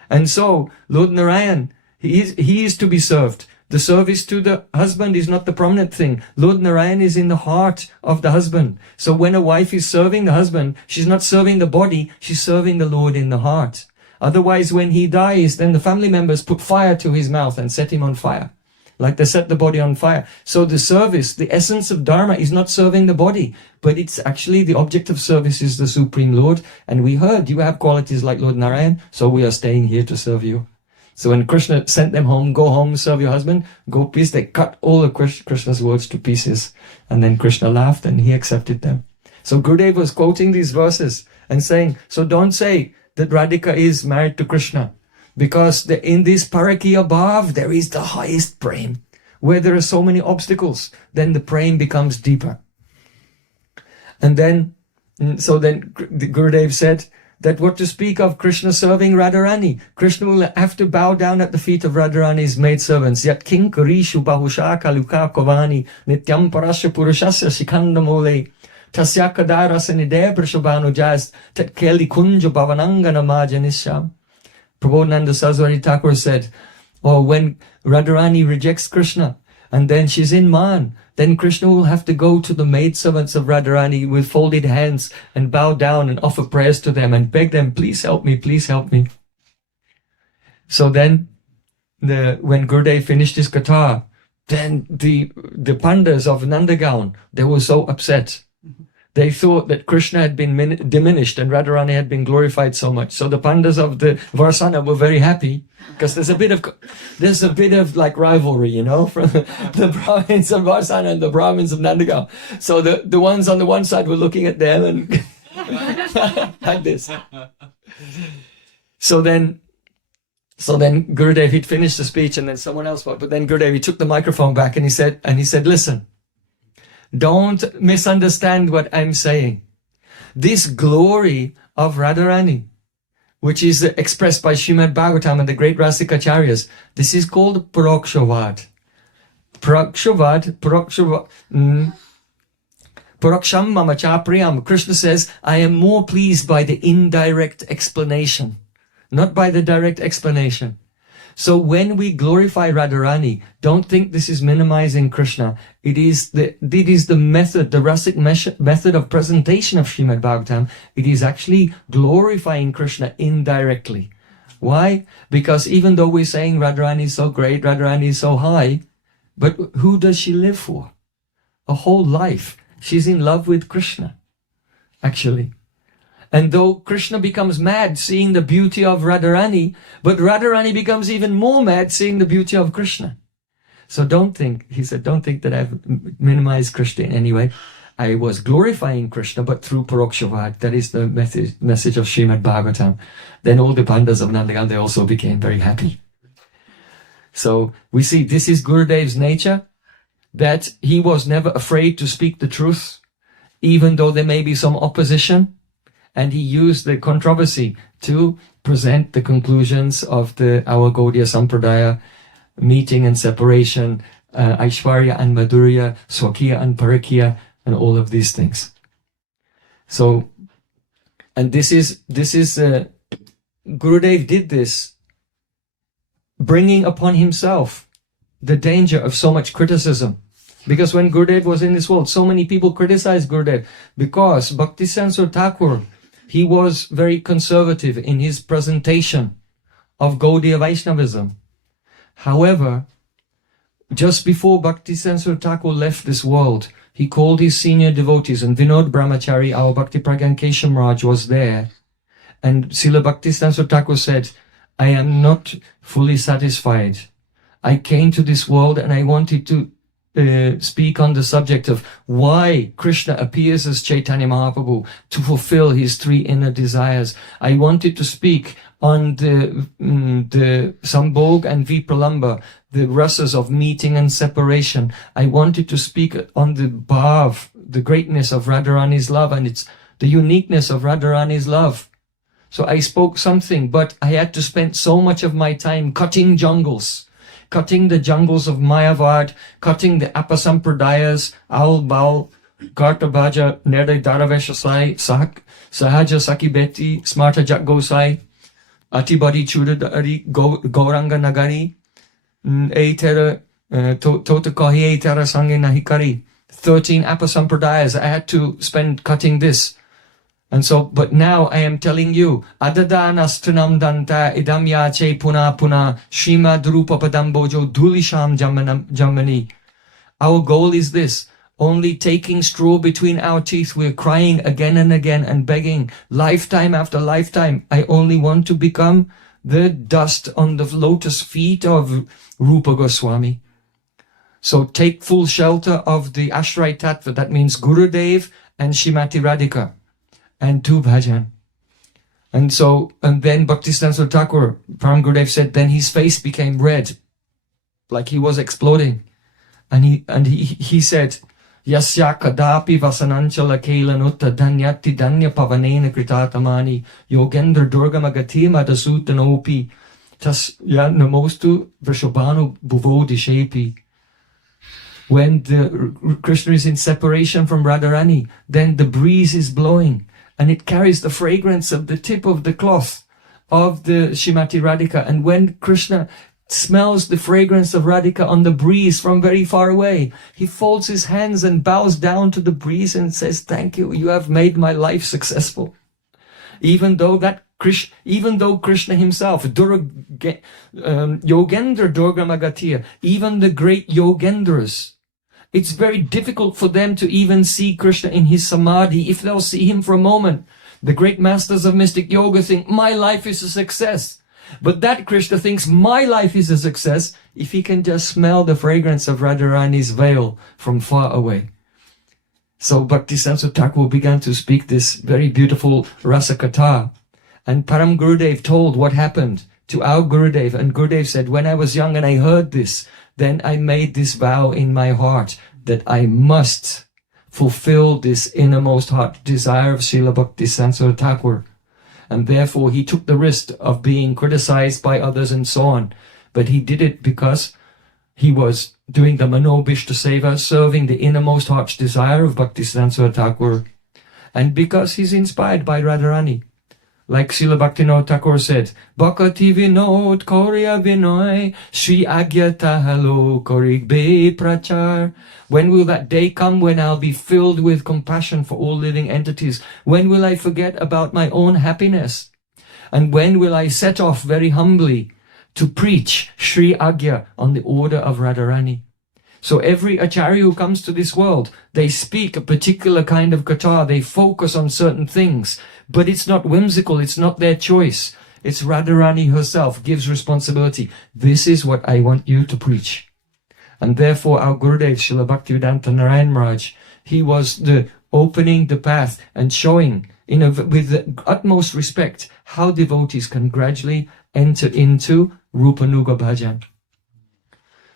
And so, Lord Narayan, he is to be served. The service to the husband is not the prominent thing. Lord Narayan is in the heart of the husband. So when a wife is serving the husband, she's not serving the body, she's serving the Lord in the heart. Otherwise, when he dies, then the family members put fire to his mouth and set him on fire. Like they set the body on fire. So the service, the essence of Dharma is not serving the body, but it's actually the object of service is the Supreme Lord. And we heard you have qualities like Lord Narayan, so we are staying here to serve you. So when Krishna sent them home, go home, serve your husband, gopis, they cut all of Krishna's words to pieces. And then Krishna laughed and he accepted them. So Gurudev was quoting these verses and saying, so don't say that Radhika is married to Krishna. Because in this paraki above, there is the highest Prem. Where there are so many obstacles, then the Prem becomes deeper. And then, so then Gurudev said that what to speak of Krishna serving Radharani. Krishna will have to bow down at the feet of Radharani's maidservants. Yat kinkarishu bahusha kaluka kovani nityam parasya purushasya shikandamole. Tasya kadarasa nideh prashabhanu jast tat keli kunja bhavanangana majanisham. Prabodhananda Saraswati Thakur said, oh, when Radharani rejects Krishna and then she's in Man, then Krishna will have to go to the maidservants of Radharani with folded hands and bow down and offer prayers to them and beg them, please help me, please help me. So then, when Gurudev finished his katha, then the pandas of Nandagown, they were so upset. They thought that Krishna had been diminished and Radharani had been glorified so much. So the pandas of the Varsana were very happy because there's a bit of like rivalry, you know, from the Brahmins of Varsana and the Brahmins of Nandagown. So the ones on the one side were looking at them and like this. So then Gurudev, he'd finished the speech and then someone else spoke. But then Gurudev, he took the microphone back and he said, listen, don't misunderstand what I'm saying. This glory of Radharani, which is expressed by Srimad Bhagavatam and the great Rasikacharyas, this is called Parokshavad. Paroksham mama cha priyam. Krishna says, I am more pleased by the indirect explanation, not by the direct explanation. So when we glorify Radharani, don't think this is minimizing Krishna. It is the method, the rasic method of presentation of Srimad Bhagavatam. It is actually glorifying Krishna indirectly. Why? Because even though we're saying Radharani is so great, Radharani is so high, but who does she live for? A whole life. She's in love with Krishna, actually. And though Krishna becomes mad seeing the beauty of Radharani, but Radharani becomes even more mad seeing the beauty of Krishna. So don't think, he said, don't think that I've minimized Krishna in any way. I was glorifying Krishna, but through Parokshavad. That is the message of Srimad Bhagavatam. Then all the pandas of Nandagown, they also became very happy. So we see this is Gurudev's nature, that he was never afraid to speak the truth, even though there may be some opposition. And he used the controversy to present the conclusions of our Gaudiya Sampradaya, meeting and separation, Aishwarya and Madhurya, Swakiya and Parakya, and all of these things. So, and this is Gurudev did this, bringing upon himself the danger of so much criticism. Because when Gurudev was in this world, so many people criticized Gurudev because Bhakti Sensor Thakur, he was very conservative in his presentation of Gaudiya Vaishnavism. However, just before Bhakti Sensor Thakur left this world, he called his senior devotees, and Vinod Brahmachari, our Bhakti Pragyan Keshav Raj, was there. And Srila Bhakti Sensor Thakur said, I am not fully satisfied. I came to this world and I wanted to speak on the subject of why Krishna appears as Chaitanya Mahaprabhu to fulfill his three inner desires. I wanted to speak on the Sambhog and Vipralamba, the rasas of meeting and separation. I wanted to speak on the bhav, the greatness of Radharani's love, and it's the uniqueness of Radharani's love. So I spoke something, but I had to spend so much of my time cutting jungles, cutting the jungles of Mayavad, cutting the Apasampradayas, Aul Baul, Karta Bhaja, Nerde Daraveshasai, Sahaja Sakibeti, Smarta Jak Gosai, Atibadi Chudadari, Gauranga Nagari, Eitera, Tota Kohi Eitera Sangi Nahikari. 13 Apasampradayas. I had to spend cutting this. And so, but now I am telling you, Adadanastanam Danta Idam Yache Puna Puna Shima Drupa Padambojo Dulisham Jamani. Our goal is this. Only taking straw between our teeth, we're crying again and again and begging, lifetime after lifetime. I only want to become the dust on the lotus feet of Rupa Goswami. So take full shelter of the Ashray Tattva. That means Gurudev and Shrimati Radhika. And do bhajan. And so, and then Bhaktisiddhanta Thakur, Param Gurudev said, then his face became red, like he was exploding. And he said, Yasya kadapi vasanancha kelanutta dhanyati dhanya pavanena kritatamani yogendra durgamagati madasutanopi tas namostu vrishobhanu bhuvodishepi. When the Krishna is in separation from Radharani, then the breeze is blowing, and it carries the fragrance of the tip of the cloth of the Shrimati Radhika. And when Krishna smells the fragrance of Radhika on the breeze from very far away, he folds his hands and bows down to the breeze and says, thank you, you have made my life successful. Even though Krishna himself, Yogendra Durgamagatiya, even the great Yogendras, it's very difficult for them to even see Krishna in his samadhi if they'll see him for a moment. The great masters of mystic yoga think, my life is a success. But that Krishna thinks, my life is a success if he can just smell the fragrance of Radharani's veil from far away. So Bhaktisiddhanta Thakur began to speak this very beautiful Rasa Katha. And Param Gurudev told what happened to our Gurudev. And Gurudev said, when I was young and I heard this, then I made this vow in my heart that I must fulfill this innermost heart desire of Srila Bhaktisiddhanta Thakur. And therefore he took the risk of being criticized by others and so on. But he did it because he was doing the Manobhishta Seva, serving the innermost heart's desire of Bhaktisiddhanta Thakur. And because he's inspired by Radharani. Like Srila Bhaktivinoda Thakur said, Bhakti Vinod Korya Vinoy Shri Agyata Halo Korig Be Prachar. When will that day come when I'll be filled with compassion for all living entities? When will I forget about my own happiness? And when will I set off very humbly to preach Shri Agya on the order of Radharani? So every acharya who comes to this world, they speak a particular kind of katha, they focus on certain things, but it's not whimsical, it's not their choice. It's Radharani herself gives responsibility. This is what I want you to preach. And therefore our Gurudev, Srila Bhaktivedanta Narayana Maharaj, he was the opening the path and showing with the utmost respect how devotees can gradually enter into Rupanuga Bhajan.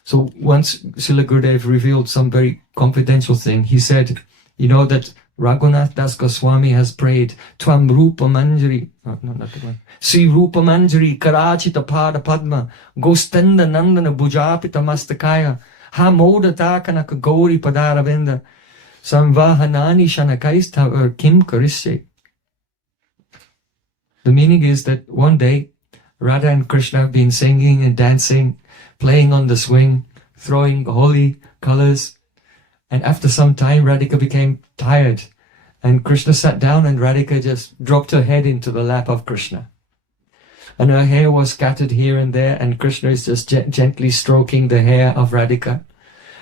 So once Srila Gurudev revealed some very confidential thing, he said, you know that Raghunath Das Goswami has prayed, Tvam Rupa Manjari, not that one, Sri Rupa Manjari Karachita Pada Padma, Gostenda Nandana Bujapita Mastakaya, Ha Moda Takanaka Gauri Padaravinda. Samvahanani shanakaistavar kim karishe. The meaning is that one day Radha and Krishna have been singing and dancing, playing on the swing, throwing holy colors. And after some time, Radhika became tired. And Krishna sat down and Radhika just dropped her head into the lap of Krishna. And her hair was scattered here and there, and Krishna is just gently stroking the hair of Radhika.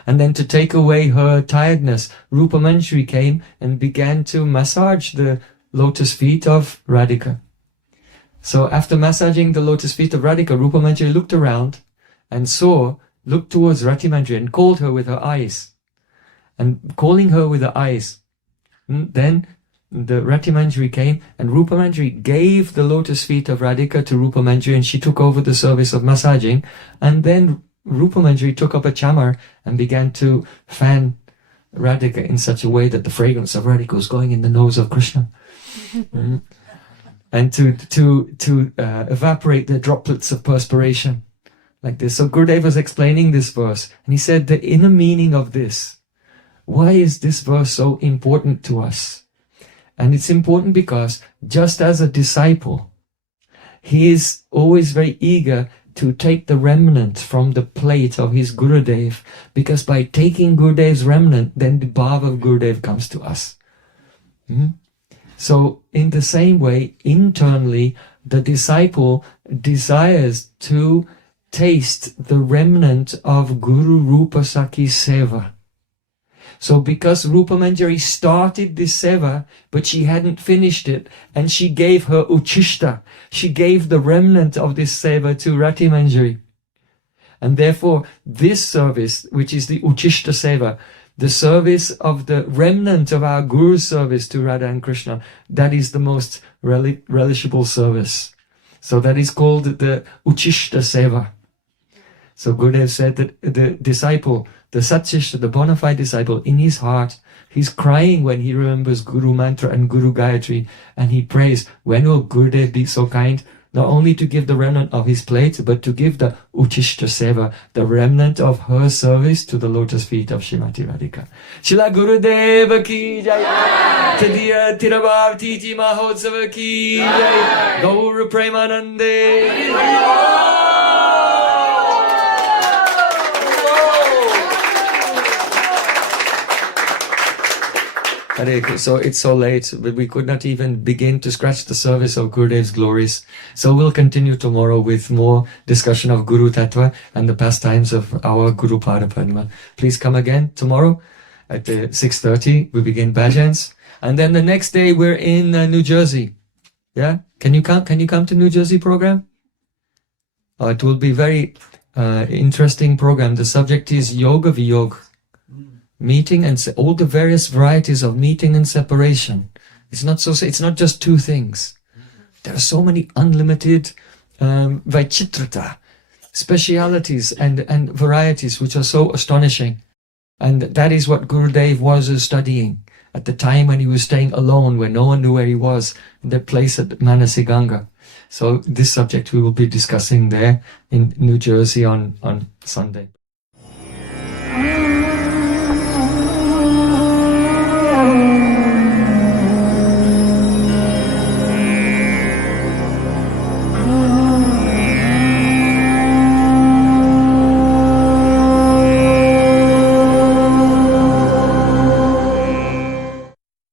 And then to take away her tiredness, Rupa Manjari came and began to massage the lotus feet of Radhika. So after massaging the lotus feet of Radhika, Rupa Manjari looked around and looked towards Rati Manjari and called her with her eyes. And calling her with her eyes, then the Rati Manjari came and Rupa Manjari gave the lotus feet of Radhika to Rupa Manjari, and she took over the service of massaging. And then Rupa Manjari took up a chamar and began to fan Radhika in such a way that the fragrance of Radhika was going in the nose of Krishna. And to evaporate the droplets of perspiration like this. So Gurudev was explaining this verse, and he said the inner meaning of this. Why is this verse so important to us? And it's important because just as a disciple, he is always very eager to take the remnant from the plate of his Gurudev, because by taking Gurudev's remnant, then the bhava of Gurudev comes to us. So in the same way, internally, the disciple desires to taste the remnant of Guru Rupa Sakhi Seva. So because Rupa Manjari started this seva, but she hadn't finished it, and she gave her uchishta, she gave the remnant of this seva to Rati Manjari. And therefore, this service, which is the uchishta seva, the service of the remnant of our Guru's service to Radha and Krishna, that is the most relishable service. So that is called the uchishta seva. So Gurudev said that the disciple, the Satshishta, the bona fide disciple, in his heart, he's crying when he remembers Guru Mantra and Guru Gayatri, and he prays, when will Gurudev be so kind, not only to give the remnant of his plate, but to give the Uchishta Seva, the remnant of her service to the lotus feet of Srimati Radhika. Srila Gurudeva ki jai, Tadiya Tirabhav Titi Mahotsava ki jai, Gaura Premanande. So it's so late, but we could not even begin to scratch the surface of Gurudev's glories. So we'll continue tomorrow with more discussion of Guru Tattva and the pastimes of our Guru Pada Padma. Please come again tomorrow at 6:30. We begin bhajans, and then the next day we're in New Jersey. Yeah, can you come? Can you come to New Jersey program? It will be very interesting program. The subject is Yoga Viyog. Meeting and all the various varieties of meeting and separation. It's not just two things. There are so many unlimited vaichitrata, specialities and varieties which are so astonishing. And that is what Gurudev was studying at the time when he was staying alone, when no one knew where he was, in that place at Manasiganga. So this subject we will be discussing there in New Jersey on Sunday.